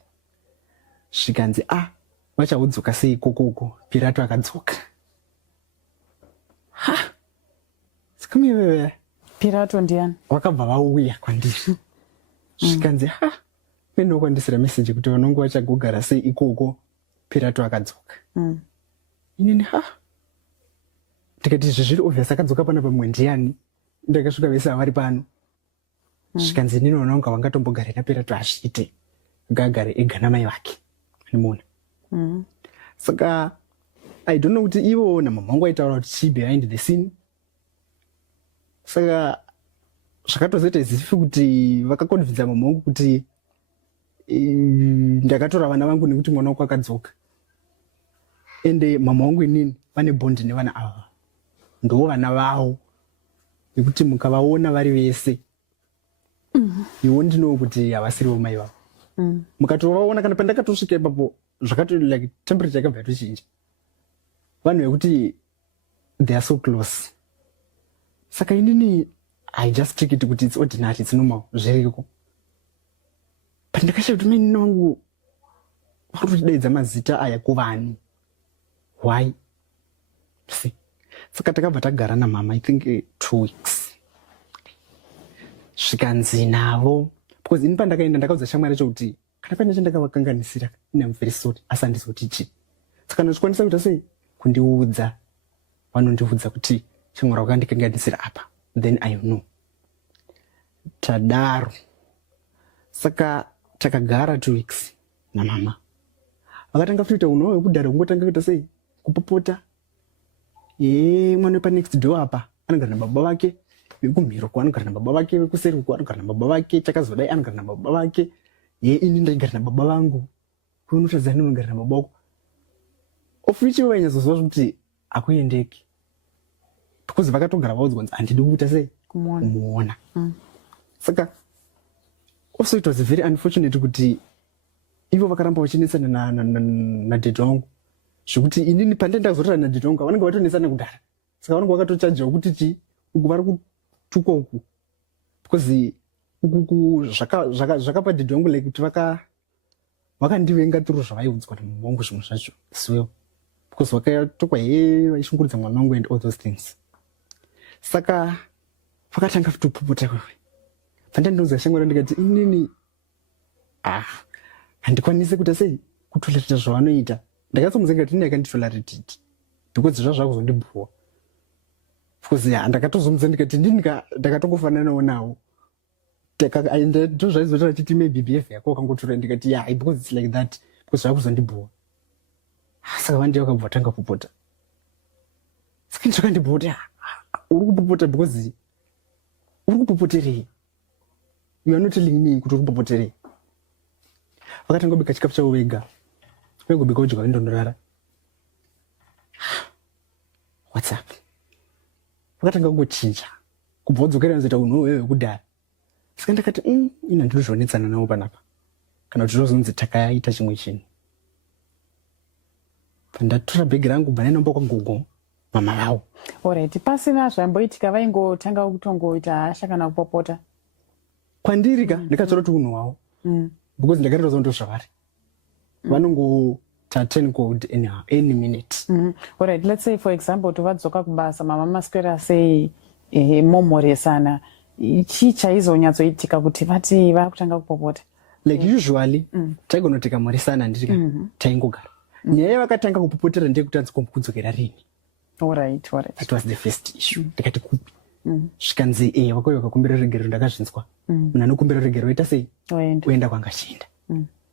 Zvikanzi vachaudzoka sei ikoko Pirato akadzoka. Saka mai vaya Pirato ndiani? Vakabva vauya kwandiri. Zvikanzi menokwandisira meseji kuti vanongo vachagogara sei ikoko Pirato akadzoka. Inini ndikati izvi zviri obvious akadzoka pana pamwe ndiani. Ndakasvika vese havari pano. Zvikanzi inini vanonga vangatombogara naPirato hazviite. Ngagare ega namai vake. Animona. Saka I don't know kuti ivo namama vangu vaitaura kuti chii behind the scene. Saka zvakatozoita izifi kuti vakakonvhinza mama vangu kuti ndakatora vana vangu nekuti mwana wako akadzoka. Ende mama vangu inini vane bondi nevana ava. Ndo vana vavo. Nekuti mukavaona vari vese. Iwo ndinowo kuti havasiriwo mai vavo. Mukatovaona kana pandakatosvika ipapo zvakato like temperature yakabva yatochinja. Vanhu vekuti they are so close. Saka inini I just take it kuti it's ordinary, it's normal, zviriko. Pandakasha kuti maini wangu varikuchidaidza mazita aya kuvani. Why? See. Saka takabva tagara namama I think 2 weeks. Zvikanzi navo because ini pandakaenda ndakaudza shamwari yacho kuti kana pane chandakavakanganisira I'm very sorry asi handizoti chii. Saka ndozvikwanisa kuita sei kundiudza. Vanondiudza kuti shamwari wakandikanganisira apa, then I know. Tadaro. Saka takagara 2 weeks namama. Vakatanga kuita unowo wekudhara kungotanga kuita sei kupopota. Mwana wepa next door apa anogara nababa vake, vekumhiro ko anogara nababa vake, vekuseri ko anogara nababa vake, chakazodai anogara nababa vake. Ini ndaigara nababa vangu. Kunotadza ndinogara nababa vako. Of which vainyazozwa kuti akuendeki. Because vakatogara vaudzwa kuti handidi kuita sei kumuona. Saka also it was very unfortunate kuti ivo vakaramba vachinesana nadhedhi wangu. Zvekuti inini pandenda kuzotana nadhedhi wangu vanenge vatonesana kudhara. Saka vanenge vakatochajawo kuti chii uku vari kutukwa uku. Because uku zvakapa dhedhi wangu like kuti vakandivenga turo zvavaiudzwa namama vangu zvimwe zvacho. So because vakatokwa vaishunguridza mwana wangu and all those things. Saka vakatanga kutopopota kwewe. Pandandinonzwa shamwari ndikati inini handikwanisi kuita sei kutolereta zvavanoita. Ndakatsomuzenga kuti ini yakanditoleratiti because zvazvakuzondibhuwa. Because ndakatozomudza ndikati ndini ndakatokufananawo nawo. Ndozvaizota achiti maybe behavior yako wakangotora ndikati because it's like that because zvakuzondibhuwa. Saka vandi vakabva vatanga kupopota. Saka ndizvakandibhuwa kuti uri kupopota because uri kupopoterei. You are not telling me kuti uri kupopoterei. Vakatanga kubika chikafu chavo vega. Vangobika udya vandonorara. What's up? Vakatanga kungochinja. Kubva wadzokera nzita unhu wewe wekudhara. saka ndakati ina ndinozvionetsana navo panapa kana kuti zvozonzi takaita chimwe chinhu. Pandatora bhegi rangu bananomba kwagogo mama vavo. Alright, pasina zvamboitika vaingotanga kutongoita hasha kana kupopota kwandiri ka ndikatsora kuti unhu hwavo because ndakarira zondo zvavari vanongota 10 code any minute. Alright, let's say for example tovadzoka kubasa mama maswera sei momoresana chii chaizonyatsoitika kuti vati vakutanga kupopota? Like usually taigonotika moresana ndiri ka taingogara nyaya yavakatanga kupopotera ndeyekuti anzi kudzokera rini. Alright. That was the first issue. Ndikati kupi zvikanzi wakauya ukakumbira regero ndakazvinzwa munhu anokumbira regero oita sei oenda kwanga chienda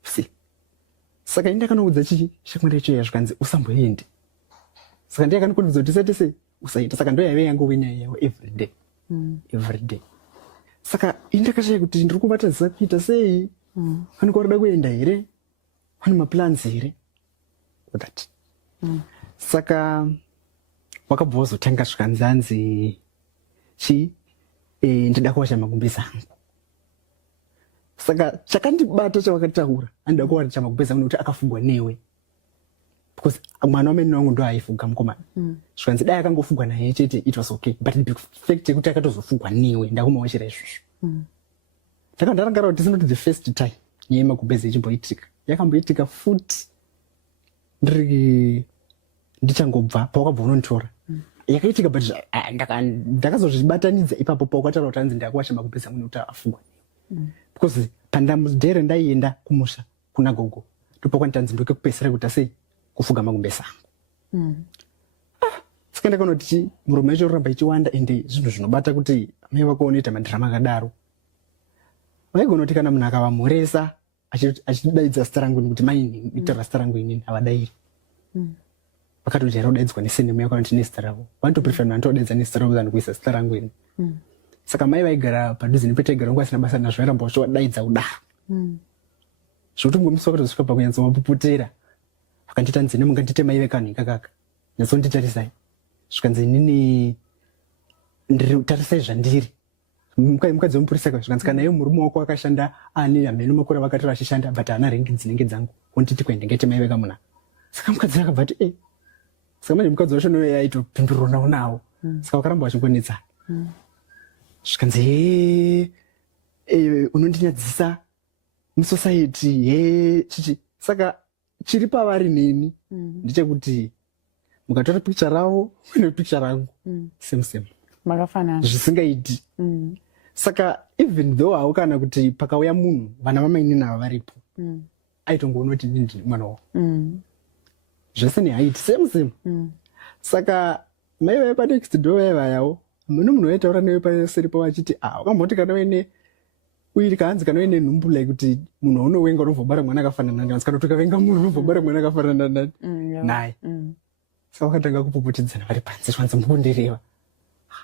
si saka ini ndakanoudza shamwari yacho iya zvikanzi usamboendi saka ndiye akanokondidza kuti tisati sei usaita saka ndo yaive yangu wenyaya yavo every day saka ini ndakashaya kuti ndiri kuvatadzisa kuita sei vanenge varida kuenda here vane maplans here that saka wakabva wazotanga zvikanzi anzi ndida kuwasha magumbezi angu. Saka chakandibata chavakataura andida kuwasha magumbezi angu nekuti akafugwa newe because mwana wamene wangu ndo aifuga mukomana zvikanzi dai akangofugwa naye chete it was okay but the fact yekuti akatozofugwa newe ndakumawachira izvozvo ndakandarangara kuti sinoti the first time nyaya yemagumbezi ichimboitika yakamboitika futi ndichangobva pawakabva unonditora yakaitika but ndakazozvibatanidza ipapo paukataura kuti anzi ndakuwasha magumbezi angu nekuti afugwa because pandamudhere ndaienda kumusha kuna gogo ndopakwanditanzi ndoke kupesera kuti asei kufuga magumbezi angu. Saka ndakanoti murume wacho uramba ichiwanda ende zvinhu zvinobata kuti mai vako unoita madhirama akadaro vaigonoti kana munhu akavamhoresa achidaidza zita rangu nekuti mai itaura zita rangu inini havadairi vakatojaira kudaidzwa nesenemu yako anoti nezita ravo vanotoprefer vanhu vantodaidza nezita ravo than kuisa zita rangu ini saka mai vaigara padhuze nepetaigara vangu vasina basa nazvo vairamba vachiwadaidza kudaro zvokuti ngomusi wakatozvika pakunyatsovapopotera vakandita nzene mungandite mai vekanhu ikakaka nyatsonditarisai zvikanzi inini ndiri tarisai zvandiri mukadzi wemupurisa zvikanzi kana iye murume wako akashanda ane hamene makore vakatora achishanda but haana rengi dzinenge dzangu onditi kwende ngaite mai vekamuna saka mukadzi akabva ati saka manje mukadzi wacho noyo yaitopinduranawo nawo saka vakaramba vachingonetsana zvikanzi unondinyadzisa musociety chichi saka chiri pavari neni ndechekuti mukatora pikicha ravo uine pikicha rangu same makafanana zvisingaiti saka even though havo kana kuti pakauya munhu vana vamainini ava varipo aitongoona kuti ndini mwana wavo zvese nehaiti same saka mai vaya panext door vaivayawo mune munhu waitaura newe paseripo vachiti wakamboti kana uine uiri kahanzi kana uine nhumbu like kuti munhu waunowenga unovhobara mwana akafanana naye kana kuti ukavenga munhu unovhobara mwana akafanana naye saka vakatanga kupopotedzana vari panze zvanzi mukundireva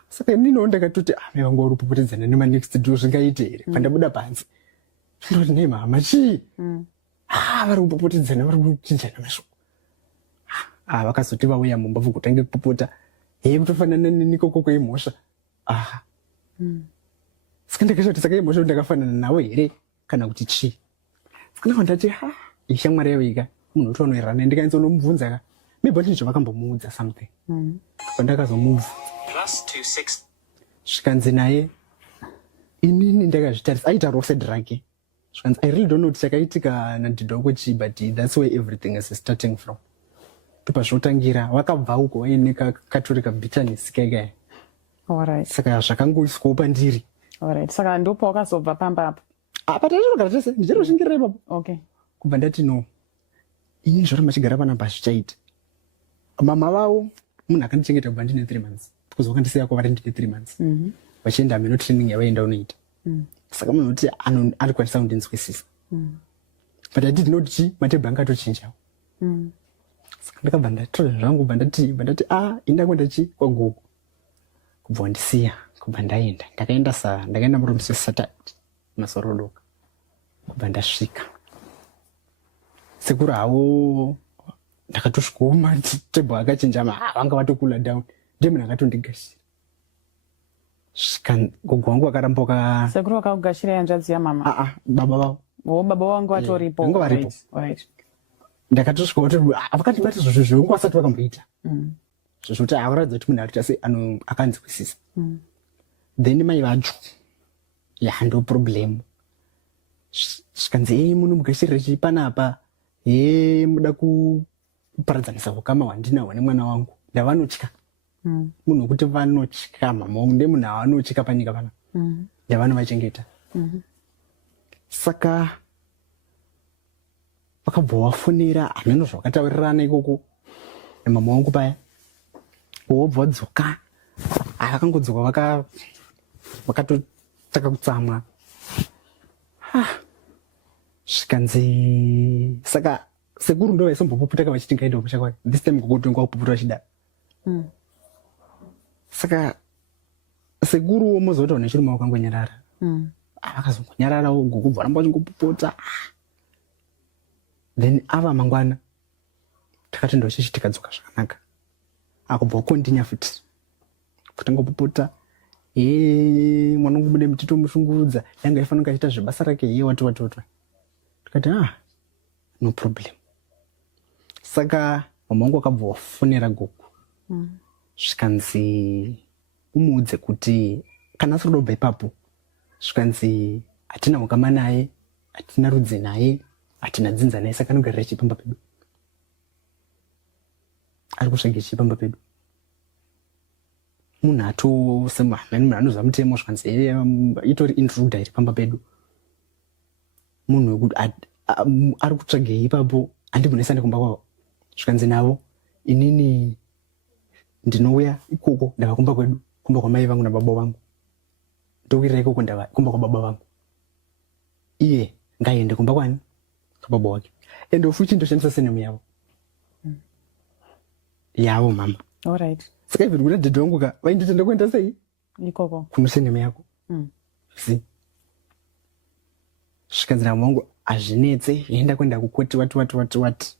saka ininiwo ndakatoti mai vangu vari kupopotedzana nemanext door zvingaite here pandabuda panze ndoti nei mama chii vari kupopotedzana vari kuchinjana mashoko vakazoti vauya mumba vogotanga kupopota kutofanana nenikoko kweimhosva saka ndakashati saka imhosva ndakafanana nawo here kana kuti chii saka ndakandati ishamwari yaveika munhu woti vanoirana ndikainzonomubvunza ka maybe ndizvo vakambomuudza something pandakazomubvunza zvikanzi naye inini ndakazvitarisa aitaurawo saidi rake zvikanzi I really don't know kuti chakaitika nadhidha wako chii but that's where everything is starting from pazvotangira wakabva uko waine katori kabitanisi kaikai saka zvakangoiswawo pandiri saka ndopa wakazobva pamba apa pataichirogara tese ndichiri kushingirira ipapo kubva ndati no ini zvoramba chigara panapa hazvichaita mama vavo munhu akandichengeta kubva ndine 3 months because wakandisiya kwavari ndine 3 months vachienda hameno training yavaenda unoita saka munhu kuti anokwanisa kundinzwisisa but I did not chi matebhu anga atochinjawo saka ndakabva ndatora zvangu bva ndati indakwenda chi kwagogo kubva wandisiya kubva ndakaenda muromusi wesatadi masoro odoka kubva ndasvika sekuru havo ndakatosvikawo matebhu akachinja vanga vatokula down ndiye munhu akatondigashira gogo wangu akaramboka. Sekuru vakakugashira yanzvadzi yamama? Baba vavo. Baba vangu vatoripo? Vanga varipo. Ndakatosvika kuti vakati bati zvozvo zvongu vasati vakamboita zvokuti avaratidza kuti munhu arikuita sei akanzwisisa. Then mai vacho ndo problem zvikanzi munomugashirira chii panapa, muda kuparadzanisa ukama hwandinahwo nemwana wangu. Ndavanotya munhu wekuti vanotya mama wangu, ndemunhu avanotya panyika pana, ndavanovachengeta. Saka vakabva vafonera hameno zvakataurirana ikoko nemama wangu paya, wobva vadzoka. Vakangodzoka vakatotaka kutsamwa. Zvikanzi saka sekuru ndo vaisambopopotaka vachiti ngaenda kumusha kwake. This time gogotonga kupopota vachida. Saka sekuru womuzoti one chiri maoko angonyarara. Vakazongonyararawo gogo bvaramba vachingopopota. Then ava mangwana takati ndochichi tikadzoka zvakanaka. Akubva kontinya futi kutanga kupopota. Mwanangu bude mutito mushungudza yanga ifanira kuita zvebasa rake wati. Tikati no problem. Saka mama wangu akabva wafonera gogo. Zvikanzi umuudze kuti kana asiri kudobva ipapo, zvikanzi hatina ukama naye, hatina rudzi naye, hatina dzinza naye, saka anogarira chipamba pedu. Ari kutsvaga chipamba pedu. Munhu munhu anoziva mutemo, zvikanzi itori intruder iri pamba pedu. Munhu wekuti ari kutsvagei ipapo, handimbonesane kumba kwavo. Zvikanzi navo inini ndinouya ikoko ndava kumba kwedu, kumba kwamai vangu nababa vangu. Ndokwirira ikoko ndava kumba kwababa vangu. Iye ngaende kumba kwani? Kwababa wake. Ende futi ndoshandisa senemu yavo. Yavo mama. Alright. Saka ibviri kuti dhedhe wangu vainditenda kuenda sei? Ikoko. Kuno senemu yako. Zvikanzi mama wangu hazvinetse, enda kuenda kukoti wati.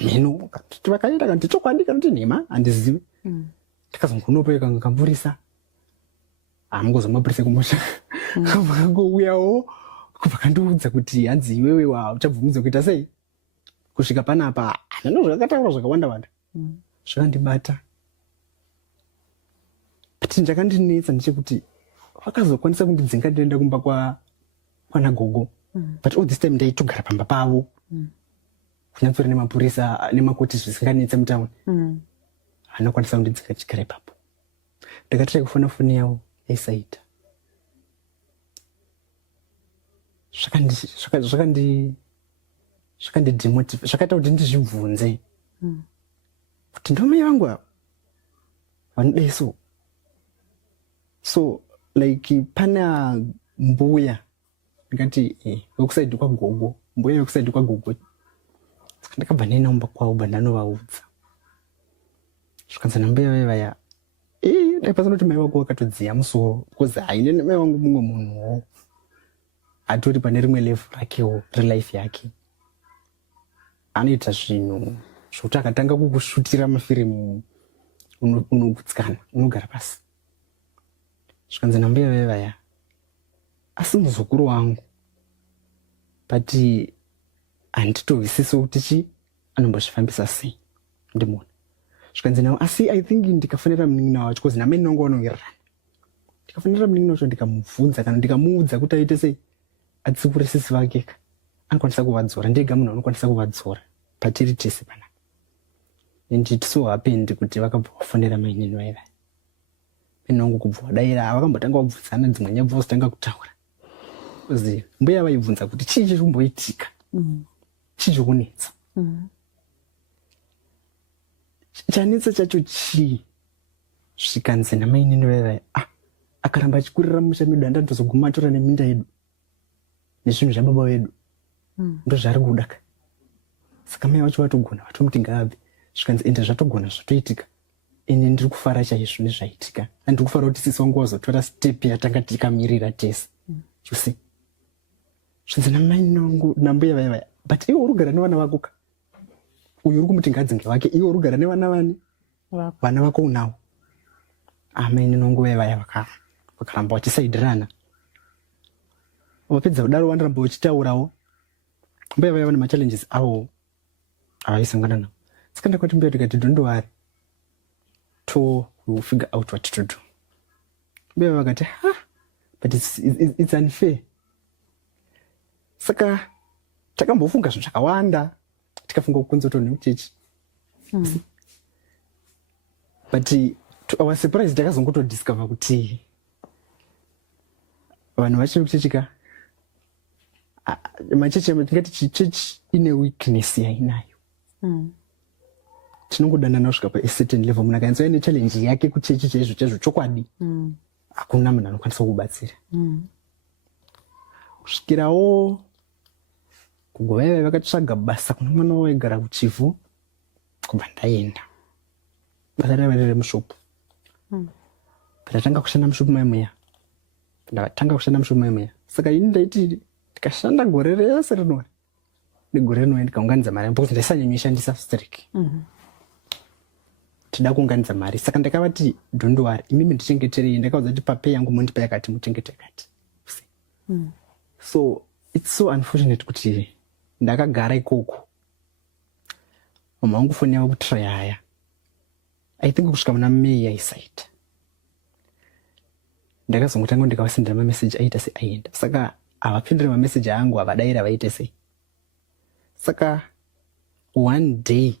Meno vakaenda kanti chokwadi kana kuti nhema handizivi. Takazongonopeyo kanga kamburisa. Hamungozomapurisa kumusha. Vakangouyawo kubva kandiudza kuti hanzi iwewe uchabvumidza kuita sei? Kusvika panapa handina zvakataura zvakawanda. Zvakandibata. But chakandinetsa ndechekuti vakazokwanisa kundidzinga ndienda kumba kwana gogo. But all this time ndaitogara pamba pavo. Kunyatsori nemapurisa nemakoti zvisinganetse mutauni. Anokwanisa kundidzinga chigara ipapo. Ndakatrai kufona foni yavo yaisaita. Zvakandidemotiva, zvakaita kuti ndizvibvunze kuti ndomai vangu ava vanodai so like pana mbuya ndikati wekusaidhi kwagogo, mbuya wekusaidhi kwagogo. Saka ndakabva ndaenda kumba kwavo bandanovaudza. Zvikanzi nambuya vaya dai pasanoti mai wako wakatodziya musoro, because haine mai wangu mumwe munhuwo atori pane rimwe level rakewo relife yake. Anoita zvinhu zvokuti akatanga kukushutira mafirimu unogutsikana, unogara pasi. Zvikanzi nambuya vaya asi muzukuru wangu, but handitovisisi kuti anombozvifambisa sei ndimona. Zvikanzi nawo asi I think ndikafanira munin'ina wacho, because name ndinonga vanongererana. Ndikafanira munin'ina wacho ndikamubvunza kana ndikamuudza kuti aite sei, atsikure sisi vake anokwanisa kuvadzora. Ndega munhu anokwanisa kuvadzora patiri tese pana. And it so happened kuti vakabva vafonera mainini vaiva. Inongo kubva vadaira vakambotanga vabvunzana dzimwe nyabva vozotanga kutaura. Kuzi mbuya vaibvunza kuti chii chiri kumboitika, chii chiri kunetsa. Chanetsa chacho chii? Zvikanzi namainini vaiva akaramba achikurira mumusha medu, handandozoguma atora neminda yedu nezvinhu zvababa vedu, ndozvaari kudaka. Saka mai vacho vatogona vatomuti ngaabve. Zvikanzi ende zvatogona zvatoitika, ene ndiri kufara chaizvo nezvaitika. Handiri kufara kuti sisi wangu wazotora step yatanga tikamirira tese. You see? Zvinzi namainini wangu nambuya vaya, but iwe uri kugara nevana vako ka? Uyu uri kumuti ngadzinge wake, iwe uri kugara nevana vani? Vana vako unawo. Amainini wangu vaya vakaramba vachisaidirana. Vapedza kudaro vandaramba vachitaurawo mbuya vaya vane machallenges avo avaisangana nawo. Saka ndakwati mbuya tikati don't worry, we will figure out what to do. Mbuya vakati but it's unfair. Saka takambofunga zvinhu zvakawanda, tikafunga kukunzotwa nemuchechi. But to our surprise takazongotodiscover kuti vanhu vachiri kuchechika machechi tingati chechi ine weakness yainayo. Tinongodanana kusvika pa certain level. Munhu akainzwa ine challenge yake kuchechi chaizvo chokwadi, hakuna munhu anokwanisa kubatsira. Kusvikirawo kugova vakatsvaga basa kuna mwana waigara kuchivhu, kubva ndaenda basa raiva riri mushopu. Ndatanga kushanda mushopu maimuya, saka ini ndaiti ndikashanda gore rese rinori negore rinori ndikaunganidza mari because ndaisanyanyishandisa strike. Tida kuunganidza mari, saka ndakavati don't worry, imimi ndichengeterei. Ndakaudza kuti papei yangu mundipa yakati, muchengete yakati. So it's so unfortunate kuti ndakagara ikoko. Mama wangu foni yavo kutrayaya, I think kusvika muna May yaisaita. Ndakazongotanga ndikavasendera mameseji aita seaenda. Saka havapindure mameseji angu, havadaira vaite sei. Saka one day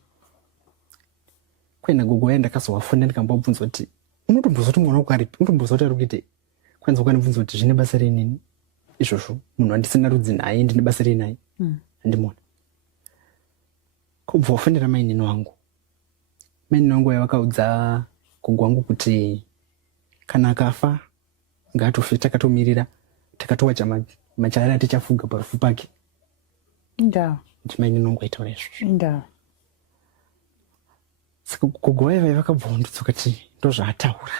kwena gogo yaya ndakazovafunda ndikambobvunza kuti unotombozoti mwana wako aripi, unotombozoti ari kuitei. Kwanza ukanibvunza kuti zvine basa rei nini izvozvo, munhu wandisina rudzi naye, ndine basa rei naye, handimona. Kubva wafundira mainini wangu. Mainini wangu vakaudza gogo wangu kuti kana akafa ngaatofe, takatomirira, takatowacha machara atichafuga parufu pake. Kuti mainini wangu aitaura izvozvo. Saka gogo vaya vakabva vanditsoka kuti ndozvaataura.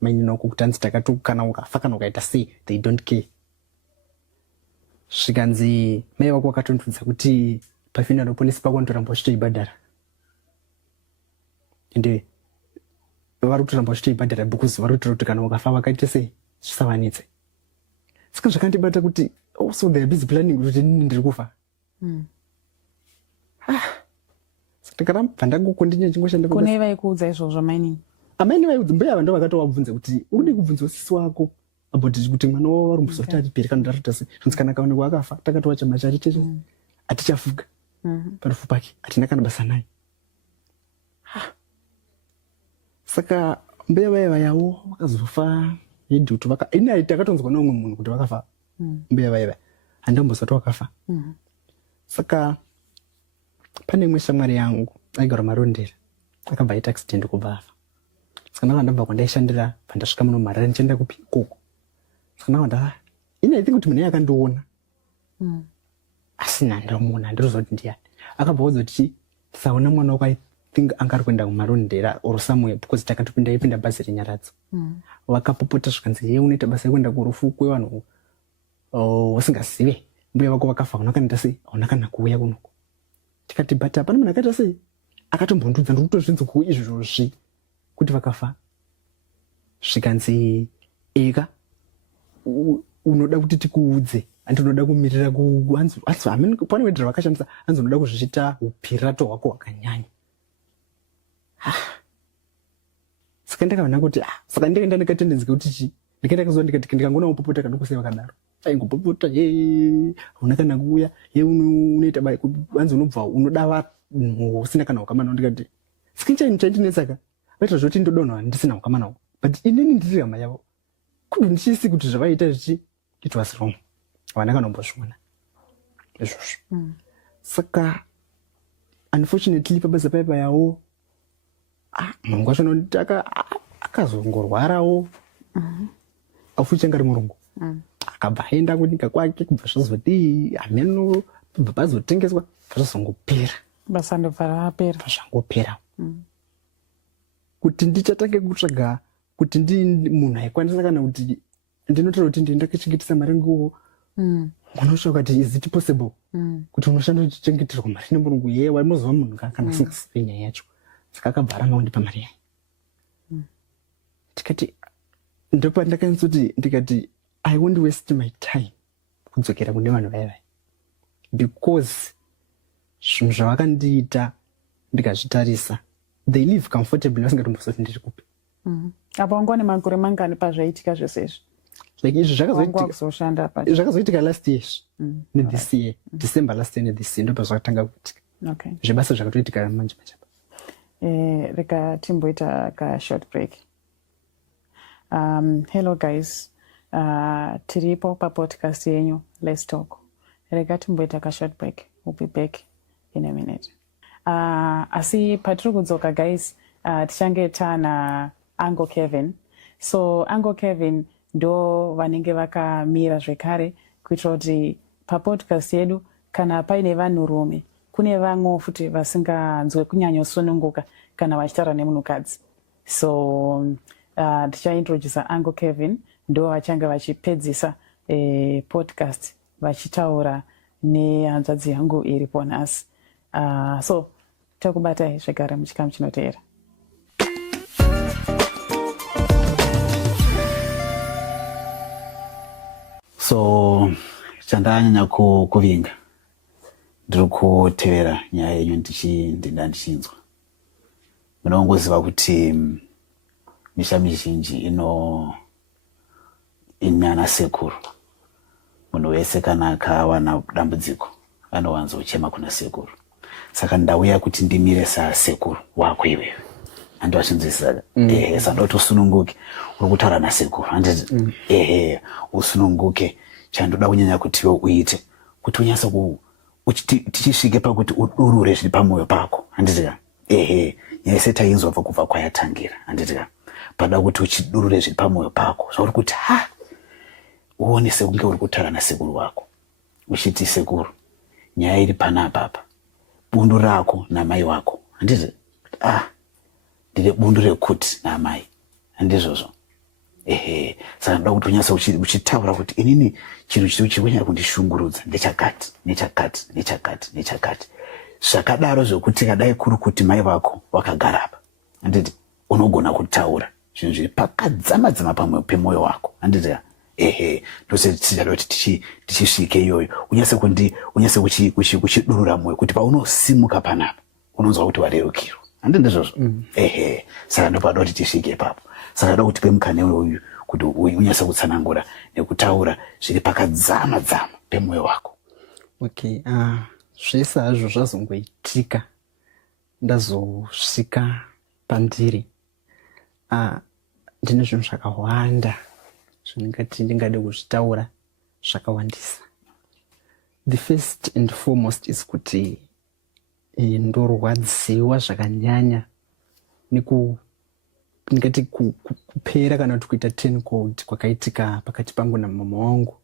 Mainini wangu kuti hanzi kana ukafa kana ukaita sei, they don't care. Zvikanzi mai vako vakatondudza kuti pafuneral policy pako ndoramba uchitoibhadhara. Ende vari kutoramba uchitoibhadhara because vari kutora kuti kana ukafa vakaite sei zvisavanetse. Saka zvakandibata kuti so they are busy planning kuti nini ndiri kufa. Saka ndakaramba ndangoko ndinyangoshanda. Kune vaikuudza izvozvo mainini? Amaini vaiudza mbuya ava ndo vakatovabvunza kuti urikuda kubvunza sisi wako about kuti mwana wavo varumbozoti atiperi kana ndarita sei. Zvinzi kana kaonekwa akafa takatowacha machari cheche atichafuga parufu pake, hatina kana basa naye. Saka mbuya vaya vayawo vakazofa yedhutu ini takatonzwa neumwe munhu kuti vakafa. Mbuya vaya handambozoti wakafa. Saka pane imwe shamwari yangu aigara Marondera, akabva aita accident kubva afa. Saka ndakandabva kwandaishandira pandasvika muno Marara ndichienda ikoko. Saka ndakanda ini I think kuti munhu akandiona asina ndamuona, handiriziva kuti ndiani. Akabva audza kuti tisaona mwana wako I think anga ari kuenda kuMarondera or somewhere because takatopinda ipinda bhazi renyaradzo. Vakapopota zvikanzi ye unoita basa rekuenda kurufu kwevanhu wasingazive, mbuya vako vakafa, unakanoita sei, hauna kana kuuya kunoko. Tikati but hapana munhu akaita sei, akatombondudza ndikutozvinzwa izvozvi kuti vakafa. Zvikanzi eka unoda kuti tikuudze, handi unoda kumirira pane wedhira vakashandisa, hanzi unoda kuzviita upirato hwako hwakanyanya. Saka ndakavana kuti saka ndikaenda ndikatendenzi kuti ndikaenda kuzwa ndikati ndikangoona mupopota kadukusei vakadaro aingopopota hauna kana kuuya unoita hanzi unobva unoda vanhu usina kana ukamana. Ndikati saka chaini chaindinetsaka vaita zvoti ndodonha ndisina ukamanawo, but inini ndiri hama yavo kudo ndichisi kuti zvavaita zvichi it was wrong, havana kana kumbozviona izvozvo. Saka unfortunately pabasa paipa yawo munhu wachona akazongorwarawo afuchanga ari murungu. Akabva aenda kunyika kwake, kubva zvazoti hameno bva pazotengeswa zvazongopera basa ndobva rapera zvangopera. Kuti ndichatange kutsvaga kuti munhu aikwanisa kana kuti ndinotaura kuti ndienda kuchengetesa mari nguo, unosvika kuti is it possible kuti unoshanda uchichengeterwa mari nemurungu ye waimozova munhu kana asingazivi nyaya yacho. Saka akabva aramba kundipa mari yayo. Tikati ndopa ndakanzoti ndikati I won't waste my time kudzokera kune vanhu vaya because zvinhu zvavakandiita ndikazvitarisa they live comfortably vasingatombosoti ndiri kupi. Apa wanga une makore mangani pazvaitika zvese izvi? Like izvi zvakazoitika last year this year December last year this year ndopa zvakatanga kuitika. Okay. Zvibasa zvakatoitika manje machapa. Reka timboita ka short break. Hello guys. Tiripo pa podcast yenyu Let's Talk. Reka timboita ka short break. We'll be back in a minute. Asi patiri kudzoka guys, tichange tana Uncle Kevin. So Uncle Kevin ndo vanenge vakamira zvekare kuitira kuti pa podcast yedu kana paine vanhurume kune vamwe futi vasinganzwe kunyanya sununguka kana vachitaura nemunhukadzi. So tichaintroduce Uncle Kevin ndo vachange vachipedzisa podcast vachitaura nehanzvadzi yangu iripo nhasi. So takubatai zvekare muchikamu chinoteera. So chandanyanya kuvinga ndiri kutevera nyaya yenyu ndichinzwa. Munongoziva kuti misha mizhinji inana sekuru. Munhu wese kana akawana dambudziko anowanzochema kuna sekuru. Saka ndauya kuti ndimire sasekuru wako iwewe. Andovachinzwisisa sandoti usununguke uri kutaura nasekuru handiti usununguke. Chandoda kunyanya kuti iwe uite kuti unyasa tichisvike pakuti udurure zviri pamwoyo pako handitika. Nyaya setainzwa kubva kwayatangira handitika. Pada kuti uchidurure zviri pamwoyo pako zvauri kuti uone sekunge uri kutaura nasekuru wako uchiti sekuru nyaya iri panapapa bundu rako namai wako handiti ndine bundu rekuti namai handizvozvo. Saka ndoda kuti unyasa uchitaura kuti inini chinhu chiri kunyanya kundishungurudza ndechakati zvakadaro zvokuti kadai kuri kuti mai vako wakagara apa handiti unogona kutaura zvinhu zviri pakadzama pemwoyo wako handiti. Ndose tichada kuti tichisvike iyoyo unyase kuchidurura mwoyo kuti paunosimuka panapa unonzwa kuti warerukirwa handiti ndizvozvo. Saka ndopada kuti tisvike ipapo. Saka ndoda kuti pemukane uyu kuti unyase kutsanangura nekutaura zviri pakadzama pemwoyo wako. Okay, zvese hazvo zvazongoitika ndazosvika pandiri. Ndine zvinhu zvakawanda zvandingati ndingade kuzvitaura zvakawandisa. The first and foremost is kuti ndorwadziwa zvakanyanya ndingati kupera kana kuti kuita ten code kwakaitika pakati pangu namama wangu.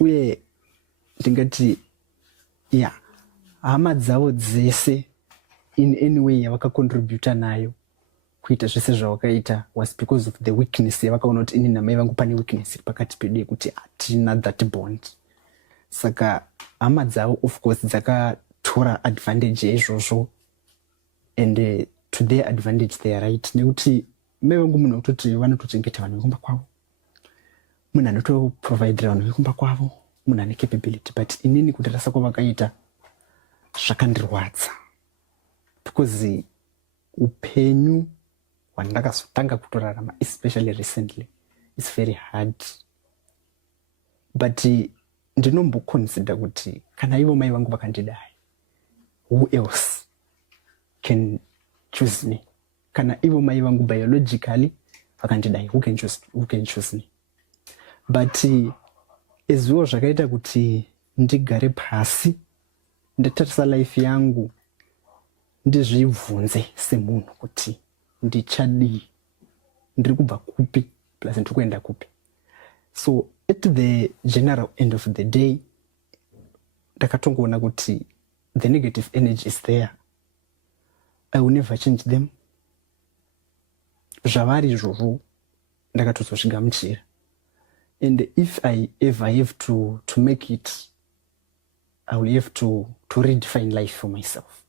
Uye ndingati hama dzavo dzese in any way yavakacontributa nayo kuita zvese zvavakaita was because of the weakness yavakaona kuti ini namai vangu pane weakness iri pakati pedu yekuti hatina that bond. Saka hama dzavo of course dzakatora advantage yaizvozvo and to their advantage they are right. Nekuti mai vangu munhu wekutoti vanotochengeta vanhu vekumba kwavo, munhu anotoprovidera vanhu vekumba kwavo, munhu ane capability. But inini kuti rasa kwavakaita zvakandirwadza because upenyu hwandakazotanga kutorarama especially recently is very hard. But ndinomboconsider kuti kana ivo mai vangu vakandidai, who else can choose me? Kana ivo mai vangu biologically vakandidai, who can choose me? But ezviwo zvakaita kuti ndigare pasi ndatarisa life yangu ndizvibvunze semunhu kuti ndichadii, ndiri kubva kupi plus ndiri kuenda kupi. So at the general end of the day ndakatongoona kuti the negative energy is there. I will never change them. Zvavari izvozvo ndakatozozvigamuchira. And if I ever have to make it, I will have to redefine life for myself.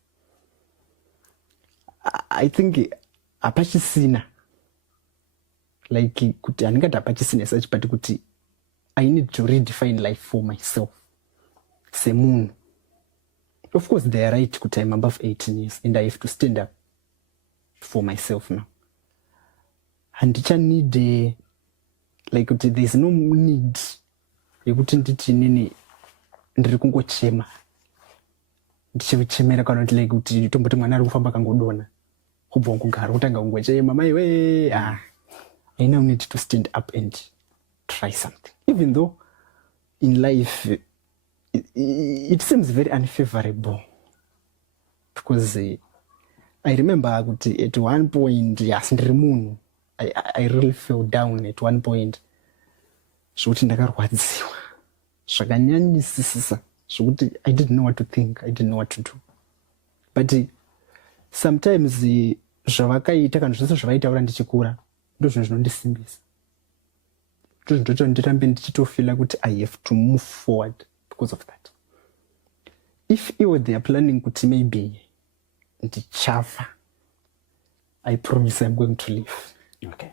I think apachisina like kuti handingati hapachisina such but kuti I need to redefine life for myself semunhu. Of course they are right kuti I'm above 18 years and I have to stand up for myself now. Handicha need like kuti there's no need yekuti nditi nini ndiri kungochema ndichichemera kana kuti like kuti tomboti mwana ari kufamba kangodona kubva kugara kutanga kungochema mai we I now need to stand up and try something, even though in life it seems very unfavorable, because I remember kuti at one point yes ndiri munhu I really fell down at one point zvokuti ndakarwadziwa zvakanyanyisisa zvokuti I didn't know what to think, I didn't know what to do, but sometimes zvavakaita kana zvose zvavaitaura ndichikura ndozvinhu zvinondisimbisa, ndozvinototi ndirambe ndichitofila kuti I have to move forward because of that. If they are planning kuti maybe ndichafa, I promise I'm going to live. Okay.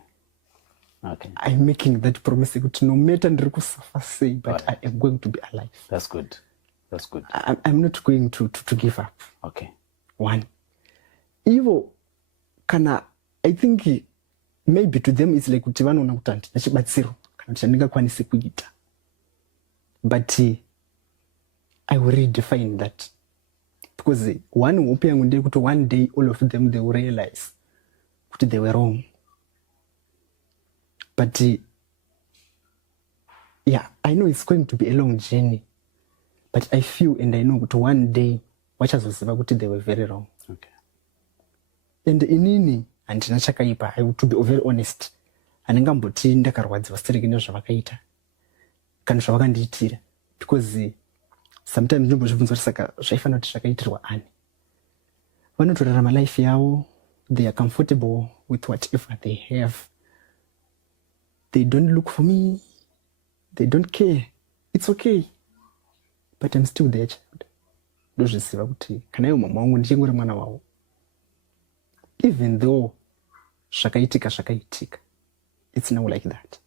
I'm making that promise kuti no matter ndiri kusafa sei, but I am going to be alive. That's good. I'm not going to give up. Okay. One. Ivo kana I think maybe to them it's like kuti vanoona kuti handina chibatsiro kana kuti handingakwanisi kuita, but I will redefine that, because one hope yangu ndeyekuti one day all of them they will realize kuti they were wrong. But yeah, I know it's going to be a long journey, but I feel and I know that one day vachazoziva kuti they were very wrong. Okay. And inini handina chakaipa, I would to be very honest, handingamboti ndakarwadziwa sitereki nezvavakaita kana zvavakandiitira, because sometimes ndinombozvibvunza kuti saka zvaifanira kuti zvakaitirwa ani. Vanotorarama life yavo, they are comfortable with whatever they have. They don't look for me, they don't care, it's okay, but I'm still their child. Ndozviziva kuti kana iwo mama wangu ndichingori mwana wavo, even though zvakaitika, it's now like that.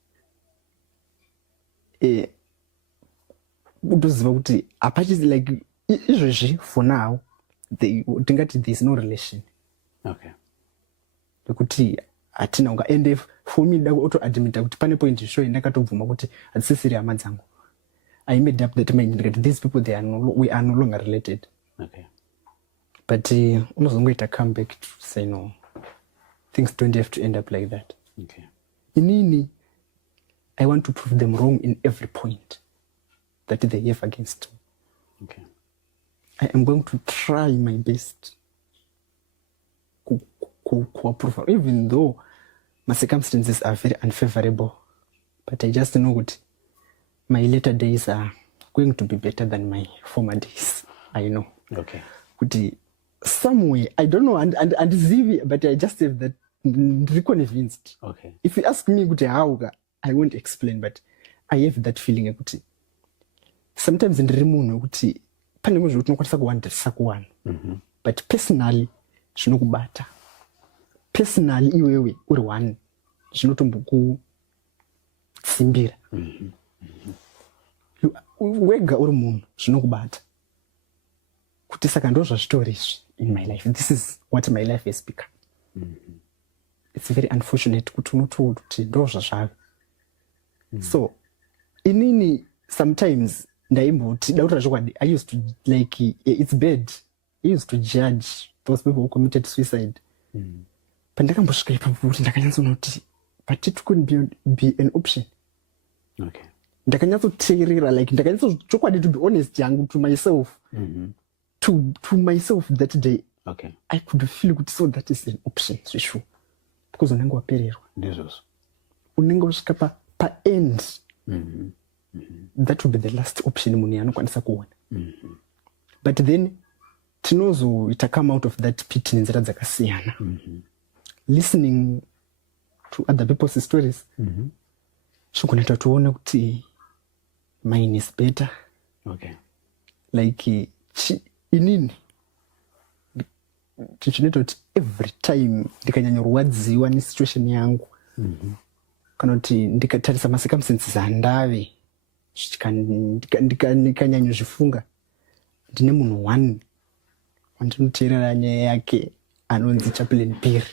Ndoziva kuti hapachisi like izvezvi for now tingati there's no relation. Okay. Kuti hatina unga, and for me ndaku auto-admita kuti pane point sure ndakatobvuma kuti hadzisisiri hama dzangu. I made up that mind that these people we are no longer related. Okay. But unozongoita come back to say no, things don't have to end up like that. Okay. Inini I want to prove them wrong in every point that they have against me. Okay. I am going to try my best to even though my circumstances are very unfavorable, but I just know that my later days are going to be better than my former days. I know. Okay. Kuti somewhere, I don't know, and Zivi, but I just have that convinced. Okay. If you ask me kuti how, I won't explain, but I have that feeling kuti sometimes ndiri munhu kuti pane zviro tinokwanisa kuwandirisa kuwana, but personally zvinokubata. Personally iwewe uri one zvinotombokutsimbira. Wega uri munhu zvinokubata kuti saka ndo zvazvitori izvi in my life. This is what my life has become. It's very unfortunate kuti unotoona kuti ndo zvazvave. So inini sometimes ndaimboti daura zvokwadi, I used to like it's bad, I used to judge those people who committed suicide. Pandakambosvika ipapo kuti ndakanyatsoona kuti but it couldn't be an option. Okay. Ndakanyatsoteerera like ndakanyatsochokwadi to be honest yangu to myself. To myself that day. Okay. I could feel kuti so that is an option sure, because unenge wapererwa ndizvozvo, unenge wasvika pa end. That would be the last option munhu yanokwanisa kuona. But then tinozoita come out of that pit nenzira dzakasiyana. Listening to other people's stories, zvinoita tuone kuti mine is better. Okay. Like inini chinoita kuti every time ndikanyanyorwadziwa nesituation yangu, kana kuti ndikatarisa mascircumstances andave ndikanyanya zvifunga ndine munhu one wandinoteerera nyaya yake anonzi Chaplain Perry.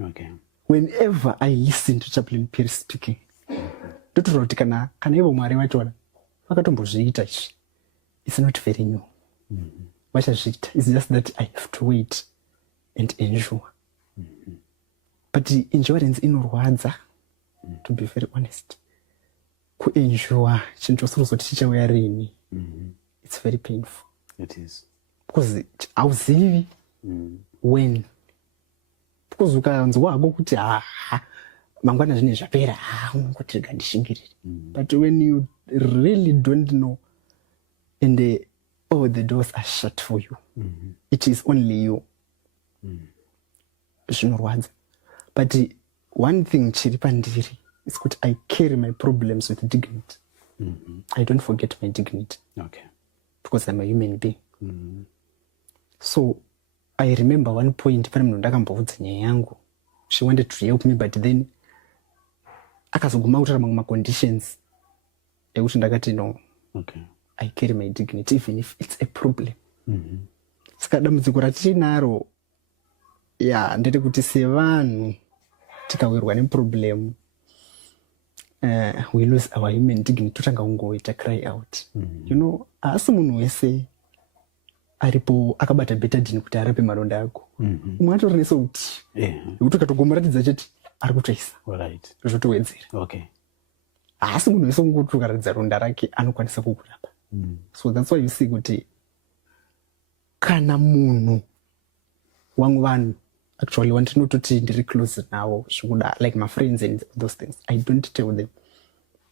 Okay. Whenever I listen to Chaplain Perry speaking, ndotoona kuti kana ivo Mwari vachona vakatombozviita izvi, it's not very new. Vachazviita, it's just that I have to wait and ensure. But insurance inorwadza, to be very honest. Kuensure chinhu chosiri chichauya rini, it's very painful. It is. Because hauzivi when. Because ukanzwa hako kuti mangwana zvine zvapera unongoti rega ndishingirire. But when you really don't know and all the doors are shut for you, it is only you. Zvinorwadza. But one thing chiri pandiri is kuti I carry my problems with dignity. I don't forget my dignity. Okay. Because I'm a human being. So I remember one point pane munhu ndakamboudza nyaya yangu. She wanted to help me, but then akazoguma kutaura mamwe maconditions ekuti ndakati no. Okay. I carry my dignity even if it's a problem. Saka dambudziko ratinaro ndete kuti sevanhu tikawirwa neproblem we lose our human dignity, totanga kungoita cry out. You know, haasi munhu wese aripo akabata betadine kuti arape maronda ako. Umwe atori nesouti yekuti ukatogomuratidza chete ari kutoisa zvotowedzera. Okay. Haasi munhu wese ungoti ukaratidza ronda rake anokwanisa kukurapa. So that's why you see kuti kana munhu wamwe vanhu actually wandinototi ndiri close navo zvikuda like my friends and those things, I don't tell them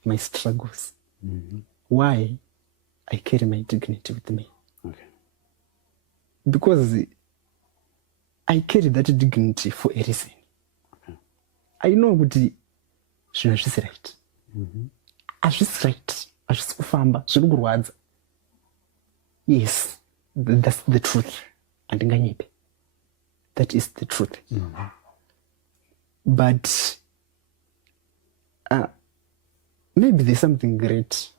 my struggles. Why? I carry my dignity with me. Okay. Because I carry that dignity for a reason. Okay. I know kuti zvinhu hazvisi right. Hazvisi right. Hazvisi kufamba. Zviri kurwadza. Yes, that's the truth. Handinganyipe. That is the truth. But maybe there's something great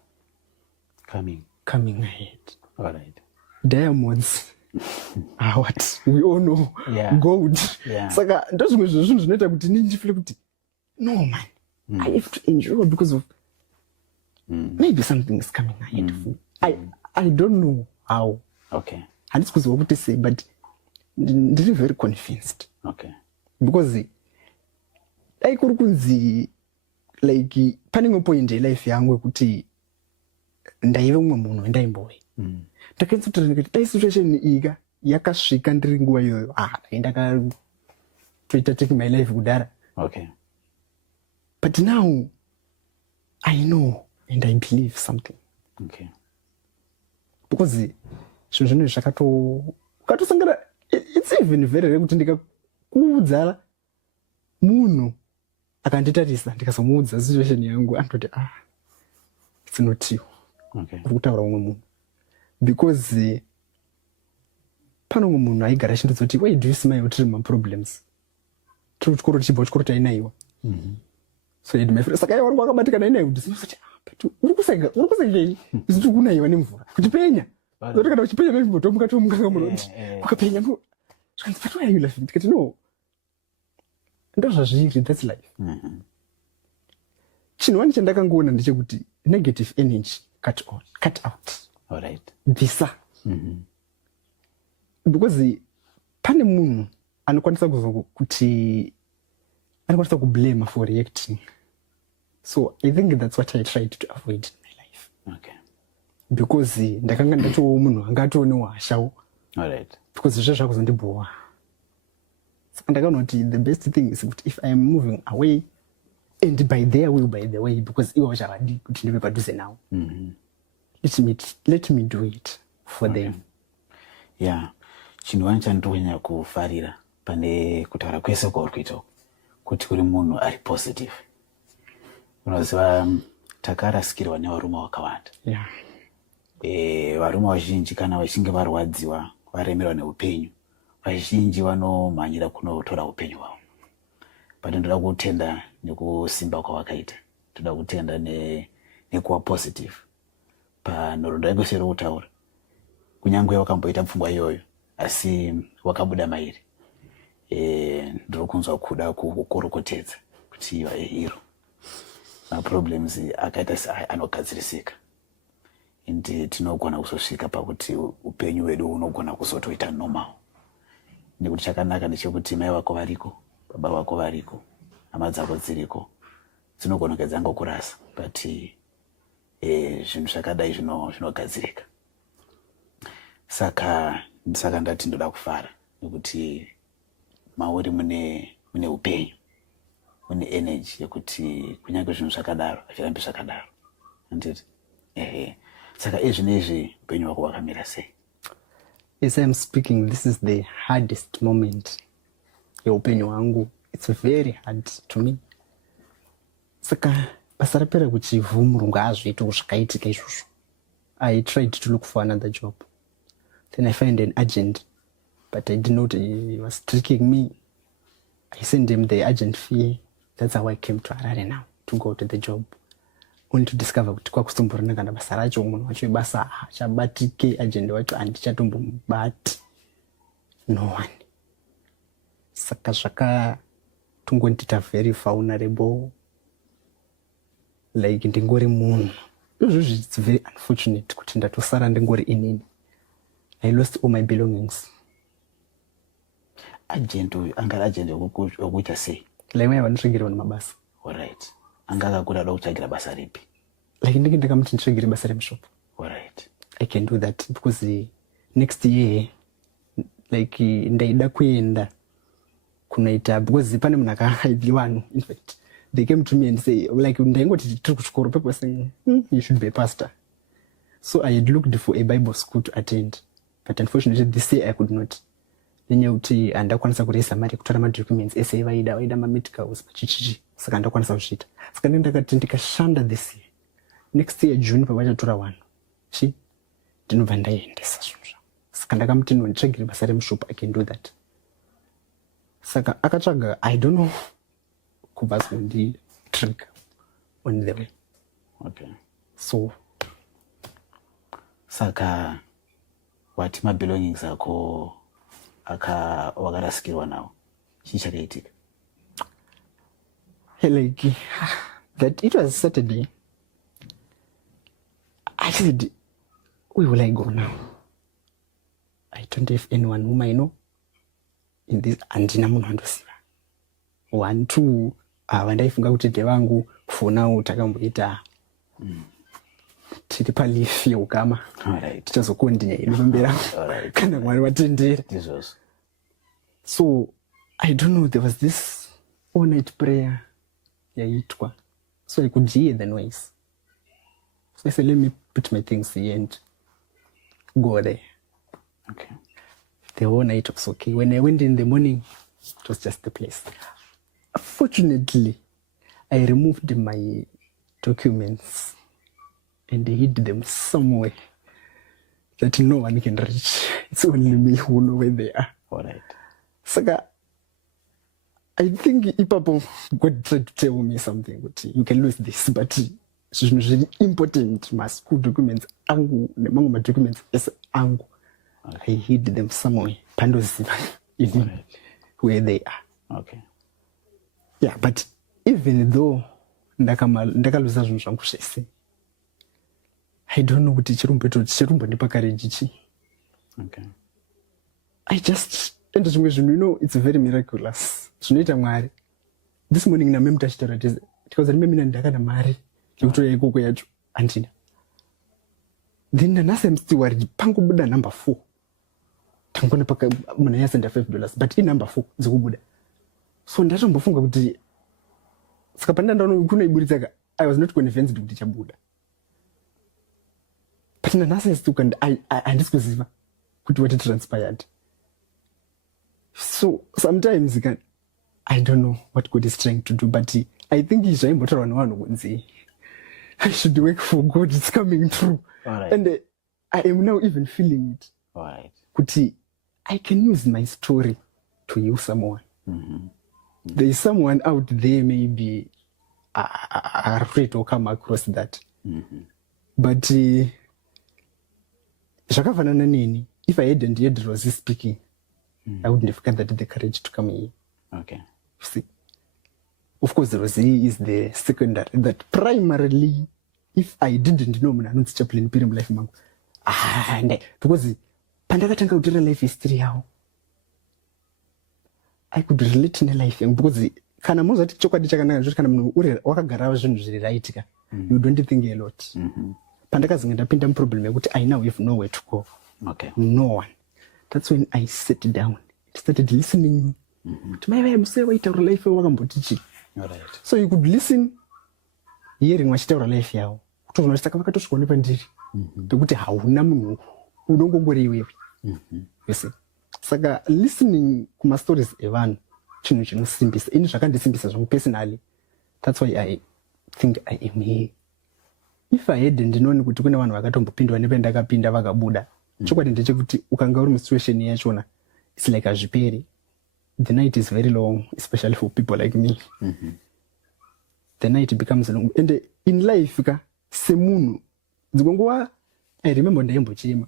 coming ahead. All right. Diamonds are what we all know. Gold. Saka ndozvimwe zvezvinhu zvinoita kuti ndifile kuti no man, I have to endure because of maybe something is coming ahead for me. I don't know how. Okay. Handisi kuziva kuti sei, but ndiri very convinced. Okay. Because dai kuri kunzi like pane imwe point yelife yangu yekuti ndaive umwe munhu wendaimbowe. Ndakainzotira ndikati dai situation iyi yakasvika ndiri nguva iyoyo dai ndakatoita taking my life kudara. Okay. But now I know and I believe something. Okay. Because zvinhu zvinhu zvakatosangana. It's even very rare kuti ndikakuudza munhu akanditarisa ndikazomuudza situation yangu anototi it's not you. Okay. Uri kutaura umwe munhu. Because pane umwe munhu aigara achindodza kuti why do you smile tiri maproblems? Tiri kuchikoro tichibva kuchikoro tainaiwa. So my friend saka wari wakabatikana nainaiwa kuti zinosati uri kusengei ziti kunaiwa nemvura kuti penya. Zoto kana uchipenya nemvura tomuka munoti ukapenya no. But why are you laughing? Because no, ndozvazviri, that's life. Chinhu wani chandakangoona ndechekuti negative energy cut out. All right. Bvisa. Because pane munhu anokwanisa kublame for reacting. So I think that's what I tried to avoid in my life. Okay. Because ndakanga ndatowo munhu angatoonewo hashawo. All right. Because it's just ndibhuwa. And I don't know, the best thing is if I am moving away and by their will, by the way, because it was already good to never do now. Let me do it for them. Yeah. Chinhu wani chandonyanya kufarira pane kutaura kwese kwauri kuita kuti kuri munhu ari positive. Unoziva takarasikirwa nevarume vakawanda. Varume vazhinji kana vachinge varwadziwa varemerwa neupenyu, vazhinji vanomhanyira kunotora upenyu hwavo. But ndoda kutenda nekusimba kwawakaita. Toda kutenda nekuwa positive panhoroondo yangu seri kutaura. Kunyange wakamboita pfungwa iyoyo asi wakabuda mairi. Ndiri kunzwa kuda kukorokotedza kuti iro maproblems akaita anogadzirisika ende tinogona kuzosvika pakuti upenyu hwedu unogona kuzotoita normal. Nekuti chakanaka ndechekuti mai vako variko, baba vako variko, hama dzako dziriko, dzinogona kunge dzangokurasa but zvinhu zvakadai zvinogadzirika. Saka ndati ndoda kufara nekuti mauri mune upenyu, mune energy yekuti kunyange zvinhu zvakadaro hazvirambi zvakadaro. Handiti? Saka izvinezvi upenyu hwako hwakamira sei? As I'm speaking, this is the hardest moment yeupenyu hwangu. It's very hard to me. Saka basa rapera kuchivhu Murungu haazviita zvakaitika izvozvo. I tried to look for another job. Then I find an agent, but I didn't know he was tricking me. I sent him the agent fee. That's how I came to Harare now, to go to the job. Only to discover kuti kwakustomborinaka basa racho munhu wacho basa hachabatike agent wacho handichatombomubati no one. Saka zvakatongondita very vulnerable, like ndingori munhu. Izvozvo it's very unfortunate kuti ndatosara ndingori inini. I lost all my belongings. Agent anga agent okuita sei? Like maya vanotregera mabasa. Alright. Anga akakuda kutsvagira basa ripi? Like ndenge ndakamuti nditsvagire basa remushopu. Alright. I can do that because next year like ndaida kuenda kunoita because pane munhu akaidliwa. In fact they came to me and say like ndaingoti tiri kuchikoro, people saying you should be a pastor. So I had looked for a Bible school to attend, but unfortunately this year I could not. Nenyaya kuti handakwanisa kureisa mari yekutora madocuments ese vaida mamedicals pachichichi, saka handakwanisa kuzviita. Saka ndakati ndikashanda this year, next year June pavachatora one ndinobva ndaiendesa zvinhu zvangu. Saka ndakamuti nditsvagire basa remushopu, I can do that. Saka akatsvaga, I don't know, kubva zonditrigger on the way. Okay. So saka wati mabelongings ako wakarasikirwa nawo, chii chakaitika? Like that it was Saturday. I said, where will I go now? I don't have anyone whom I know in this. Andina munhu andosiva. 1, 2 vandaifunga kuti ndevangu for now takamboita tiri palifi yeukama. Tichazokondinya idombera kana Mwari watendera. So I don't know, there was this all night prayer yaitwa, so I could hear the noise. So I said, let me put my things here and go there. Okay. The whole night was okay. When I went in the morning, it was just the place. Fortunately, I removed my documents and hid them somewhere that no one can reach. It's only me who know where they are. All right. Saka, I think ipapo God tried to tell me something, but you can lose this, but it's really important. My school documents, angu, among my documents, is angu. I hid them somewhere, pandos in where they are. Okay. Yeah, but even though ndakaluza zvinhu zvangu zvese, I don't know kuti chirumbo ndepakarejichi. Okay. I just, ende zvimwe zvinhu, you know, it's very miraculous. Zvinoita Mwari. This morning nameme tachitaura because remember mina ndakana mari yekutora ikoko yacho handina. Then nanhasi I'm still worried, pangobuda number 4. Tangona paka munhu yasenda $5, but number 4 dzikubuda. So ndatombofunga kuti saka panda ndaona kunoiburitsa, I was not convinced kuti chabuda. But nanhasi still handisi kuziva kuti what transpired. So sometimes I don't know what God is trying to do, but I think he's trying to say I should work for God. It's coming true. Right. And I am now even feeling it. Right. Kuti, I can use my story to use someone. Mm-hmm. There is someone out there maybe are afraid to come across that. But zvakafanana neni, if I hadn't heard Rosie speaking, I wouldn't have gathered the courage to come here. Okay. See, of course, Rosie is the secondary. That primarily, if I didn't know Mnanunzi Chaplain Pirim life mangu, because pandakatanga kutira life history yao, I could relate in life yangu because kana mozati chokwadi chakanaka zvoti kana munhu uri wakagara zvinhu zviri raitika, you don't think a lot. Pandakazi ndapinda problem yekuti I now have nowhere to go. Okay. No one. That's when I sat down and started listening to my way waita life wakambotichi. Alright. So you could listen, hearing wachitaura life yavo, kutozona saka vakatosvika nepandiri pekuti hauna munhu unongongori iwewe. You see. Saka listening kuma stories evanhu chinhu chinosimbisa. Ini zvakandisimbisa zvangu personally. That's why I think I am here. If I hadn't known kuti kune vanhu vakatombopindwa nependakapinda vakabuda, chokwadi ndechekuti ukanga uri musituation yachona, it's like azviperi. The night is very long, especially for people like me. The night becomes long. And in life, semunhu, dzigonguva, I remember ndaimbochema.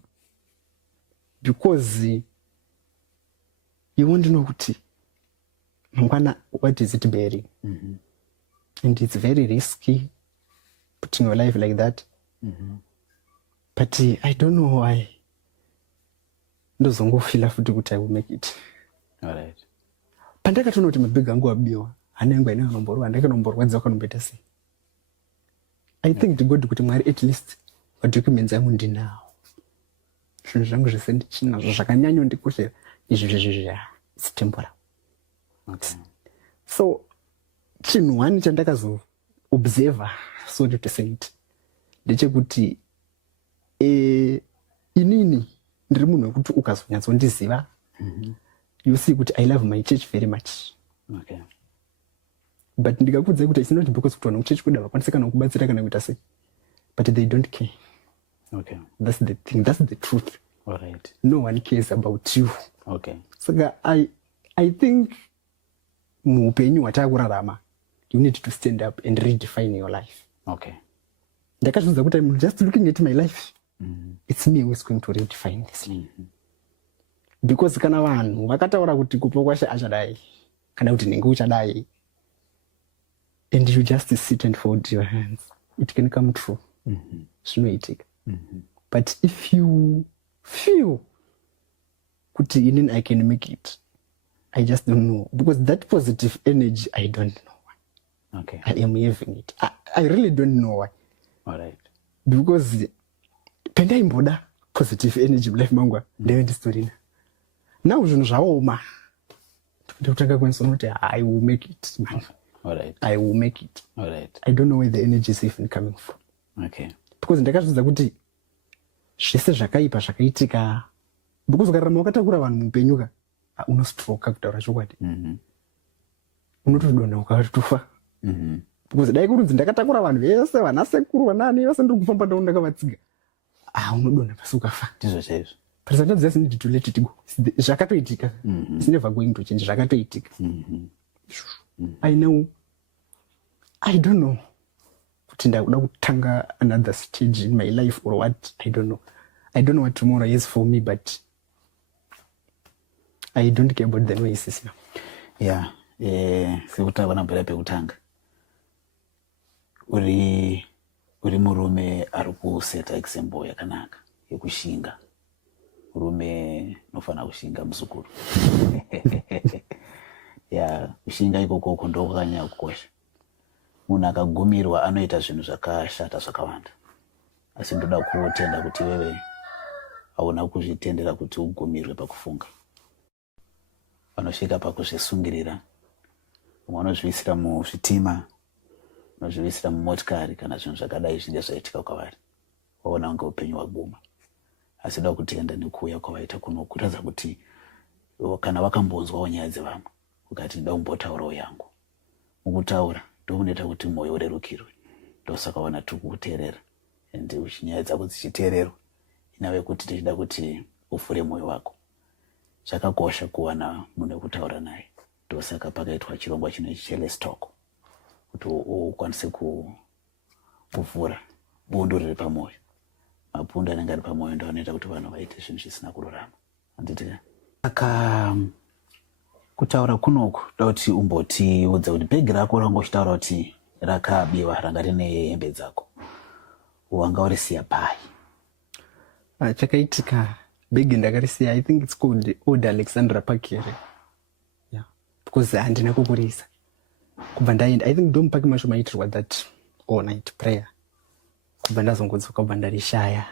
Because you want to know kuti, mangwana, what is it bearing? And it's very risky putting your life like that. But I don't know why. Ndozongofila futi kuti I will make it. Alright. Pandakatoona kuti mabhegi angu abiwa, hana yangu haina kanomborwa, ndakanomborwadza kanomboita sei. I thanked God kuti Mwari at least madocuments angu ndinawo. Zvinhu zvangu zvese ndichinazvo zvakanyanya kundikoshera. Izvi it's temporal. Okay. So chinhu one chandakazo observer, sorry to say it, ndechekuti inini ndiri munhu wekuti ukazonyatsondiziva, you see kuti I love my church very much. Okay. But ndikakuudza kuti it's not because kuti vanhu kuchechi kuda vakwanisa kana kubatsira kana kuita sei, but they don't care. Okay. That's the thing, that's the truth. Alright. No one cares about you. Okay. Saka I think muupenyu hwatakurarama, you need to stand up and redefine your life. Okay. Ndakazviudza kuti I'm just looking at my life. It's me who is going to redefine this. Because kana vanhu vakataura kuti kupo kwashe achadai, kana kuti nenge uchadai, and you just sit and fold your hands, it can come true. Zvinoitika. But if you feel kuti inini I can make it, I just don't know. Because that positive energy, I don't know why. Okay. I am having it. I really don't know why. Alright. Because pendaimboda positive energy life mangwa, ndeve ndistorina. Now zvinhu zvaoma. Ndotanga kwenza kuti I will make it, man. Alright. I will make it. Alright. I don't know where the energy is even coming from. Okay. Because ndakazviudza kuti zvese zvakaipa zvakaitika, because ukararama wakatakura vanhu muupenyuka, unostroka kutaura chokwadi. Unotodonha ukatofa. Because dai kurunzi ndakatakura vanhu vese, vana sekuru vanani vese ndiri kufamba ndau ndakavatsiga, unodonha pasi ukafa. Ndizvo chaizvo. But sometimes just need to let it go. Zvakatoitika. It's never going to change. Zvakatoitika. I know. I don't know. Kuti ndakuda kutanga another stage in my life or what. I don't know. I don't know what tomorrow is for me, but I don't care about the noises now. Yeah. Sekutaura nambira pekutanga. Uri murume ari kuseta example yakanaka yekushinga. Murume nofana kushinga muzukuru. Yeah, kushinga ikoko ndokukanya kukosha. Munhu akagumirwa anoita zvinhu zvakashata zvakawanda. Asi ndoda kutenda kuti wewe hauna kuzvitendera kuti ugumirwe pakufunga. Vanosvika pakuzvisungirira. Vanozviisira muzvitima, vanozviisira mumotikari kana zvinhu zvakadai zvinge zvaitika kwavari. Waona kunge upenyu hwaguma. Asi ndoda kutenda nekuuya kwavaita kuno kuratidza kuti kana wakambonzwawo nyaya dzevamwe ukati ndaumbotaurawo yangu. Mukutaura ndomunoita kuti mwoyo urerukirwe. Ndosaka wana tikukuteerera. And nyaya dzako dzichiteererwa inave kuti tichida kuti ufure mwoyo wako. Chakakosha kuwana munhu wekutaura naye. Ndosaka pakaitwa chirongwa chinoichi cheLet's Talk. kuti ukwanise kuvhura bundo riri pamwoyo. Mapundu anenge ari pamwoyo ndo anoita kuti vanhu vaite zvinhu zvisina kururama. Handiti saka kutaura kunoku toda kuti umbotiudza kuti bhegi rako ranga uchitaura kuti rakabiwa ranga rine hembe dzako, wanga urisiya pai? Chakaitika bhegi ndakarisiya, I think it's called Old Alexandra Park here. Yeah, because handina kukurisa kubva ndaenda, I think ndomupaki macho maitirwa that all night prayer, kubva ndazongodzoka kubva ndarishaya.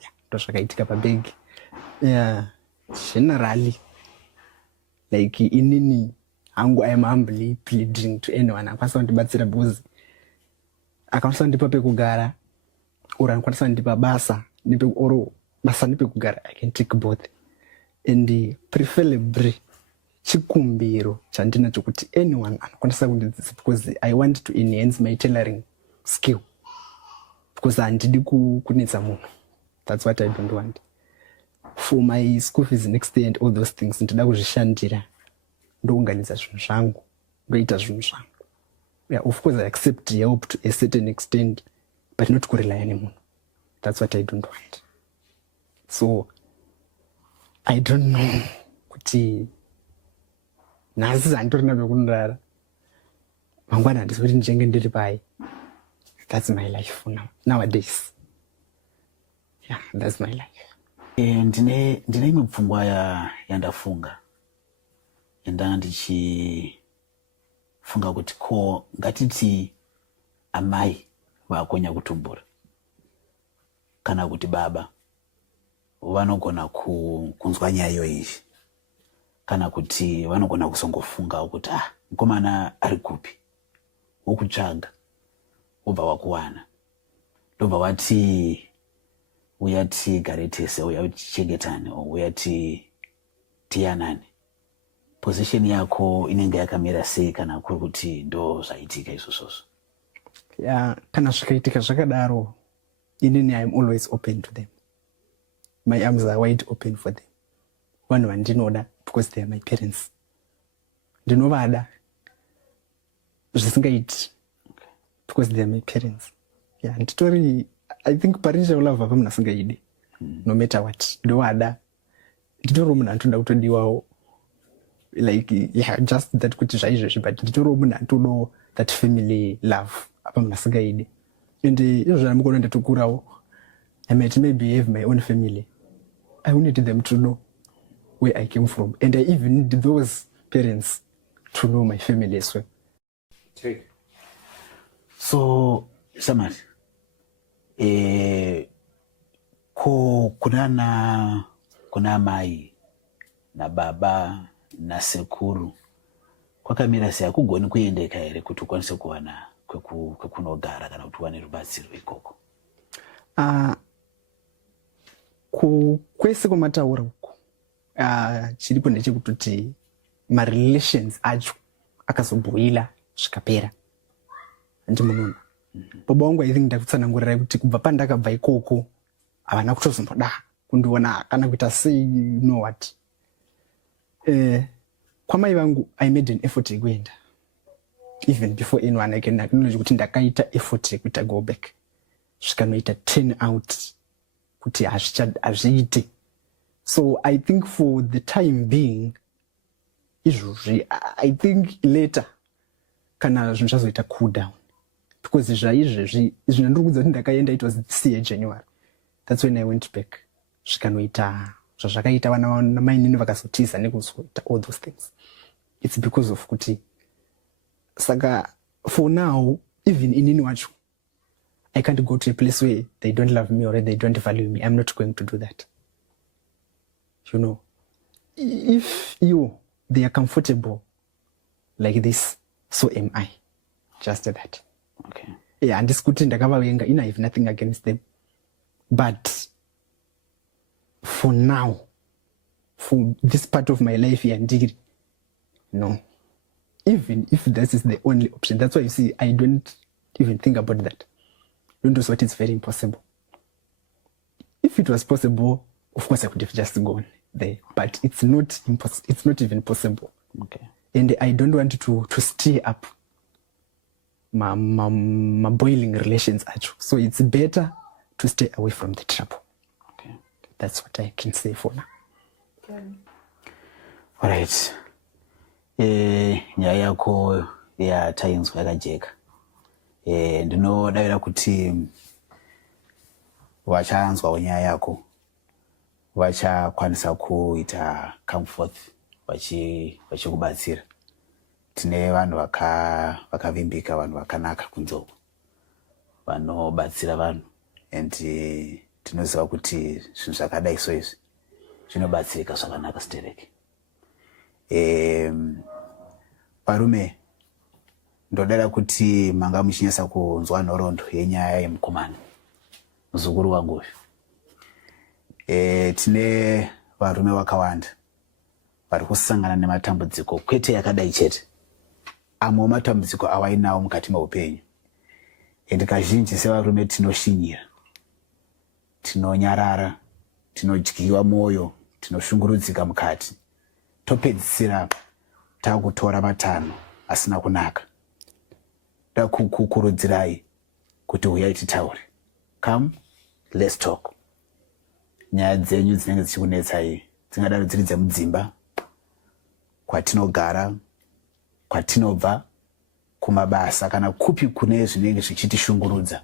Yeah, ndo zvakaitika pabhegi. Yeah, generally like inini hangu I am humbly pleading to anyone akwanisa kundibatsira, because akwanisa kundipa pekugara ura akwanisa kundipa basa oro basa nepekugara, I can take both. And preferably chikumbiro chandinacho kuti anyone anokwanisa kundidzidza, because I want to enhance my tailoring skill, because handidi kunetsa munhu. That's what I don't want. For my school fees next year and all those things, ndoda kuzvishandira, ndounganidza zvinhu zvangu, ndoita zvinhu zvangu. Yeah, of course I accept help to a certain extent, but not kurely anymore. That's what I don't want. So I don't know kuti nhasi handorina pekundirara, mangwana handisi kuti ndichange ndiri pai. That's my life for now, nowadays. Yeah, that's my life. Ndine imwe pfungwa yandafunga, ndanga ndichifunga kuti ko ngatiti amai vakonya kutumbura kana kuti baba vanogona kunzwa nyaya iyoyi, kana kuti vanogona kuzongofunga kuti mukomana ari kupi, wokutsvaga wobva wakuwana, ndobva wati uya tigare tese, uya tichengetane, uya tiyanane. Position yako inenge yakamira sei kana kuri kuti ndo zvaitika izvozvo? Yeah, kana zvakaitika zvakadaro, inini I am always open to them. My arms are wide open for them. Vanhu vandinoda because they are my parents. Ndinovada zvisingaiti because they are my parents. Yeah, nditori, I think parental love hapa munhu asingaidi, no matter what. Ndovada, nditoriwo munhu anotoda kutodiwawo, like yeah, just that kuti zvaizvozvi, but nditoriwo munhu anotodawo that family love apa munhu asingaidi. And izvo zvandamukona ndatokurawo, I might maybe have my own family. I need them to know where I came from, and I even need those parents to know my family as well. So Samari, kuna mai na baba na sekuru kwakamira sei? Hakugoni kuendeka here kuti ukwanise kuwana kwekunogara kana kuti uwane rubatsiro ikoko? Kwese kwamataura uko, chiripo ndechekutoti marelations acho akazobhoila zvikapera. Ndimunona baba wangu I think ndakutsanangurira kuti kubva pandakabva ikoko havana kutozomboda kundiona kana kuita sei, you know what. Kwamai vangu I made an effort yekuenda, even before anyone I can acknowledge kuti ndakaita effort yekuita go back, zvikanoita turn out kuti hazviite. So I think for the time being izvozvi, I think later kana zvinhu zvazoita cool down, because zvaizvezvi zvinhu ndiri kuti ndakaenda, it was this year January, that's when I went back. Zvikanoita zvazvakaita vana mainini vakazotiza nekuzoita all those things, it's because of kuti. Saka for now, even inini wacho, I can't go to a place where they don't love me or they don't value me. I'm not going to do that. You know, if they are comfortable like this, so am I. Just that. Okay. Yeah, and this good thing, I have nothing against them. But for now, for this part of my life here, no. Even if that is the only option, that's why you see, I don't even think about that. Don't do what is very impossible. If it was possible, of course I could have just gone there, but it's not impossible. It's not even possible. Okay. And I don't want to stay up boiling relations acho. So it's better to stay away from the trouble. Okay. That's what I can say for now. Okay. All right. Nyaya yako ya tainzwa yakajeka. Ndinodavira kuti vachanzwa wenyaya yako vachakwanisa kuita come forth vachikubatsira. Tine vanhu vakavimbika, vanhu vakanaka kunzoko vanobatsira vanhu, and tinoziva kuti zvinhu zvakadai so izvi zvinobatsirika zvakanaka stereki. Varume, ndodada kuti manga muchinyasa kunzwa nhoroondo yenyaya yemukomana muzukuru wangu uyu. Tine varume vakawanda vari kusangana nematambudziko, kwete yakadai chete, amwe matambudziko avainawo mukati meupenyu. And kazhinji sevarume tinoshinyira, tinonyarara, tinodyiwa mwoyo, tinoshungurudzika mukati, topedzisira takutora matanho asina kunaka. Ndoda kukurudzirai kuti uyai titaure. Come, let's talk. Nyaya dzenyu dzinenge dzichikunetsai dzingadaro dziri dzemudzimba, kwatinogara, kwatinobva, kumabasa, kana kupi kune zvinenge zvichitishungurudza.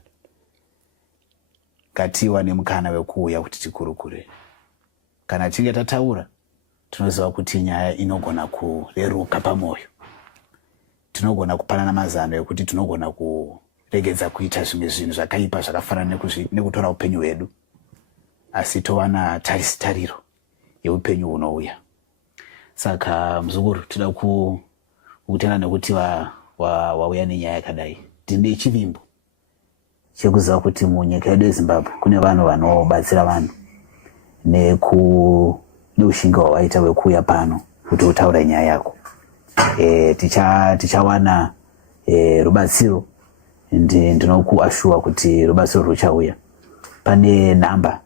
Ngatiwane mukana wekuuya kuti tikurukure. Kana tinge tataura, tinoziva kuti nyaya inogona kureruka pamwoyo. Tinogona kupanana mazano ekuti tinogona kuregedza kuita zvimwe zvinhu zvakaipa zvakafanana nekutora upenyu hwedu, asi towana tariro yeupenyu hunouya. Saka muzukuru, toda kutenda nekuti wauya nenyaya yakadai. Tine chivimbo chekuziva kuti munyika yedu yeZimbabwe kune vanhu vanobatsira vanhu neushinga hwawaita wekuuya pano kuti utaure nyaya yako. Tichawana rubatsiro, ndinokuashua kuti rubatsiro ruchauya. Pane namba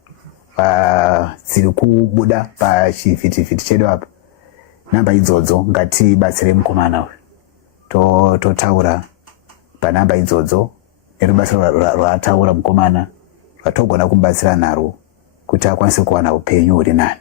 dziri kubuda pachivhitivhiti chedu apa. Namba idzodzo ngatibatsire mukomana uyu. Totaura panamba idzodzo nerubatsiro rwataura mukomana rwatogona kumubatsira narwo kuti akwanise kuwana upenyu huri nani.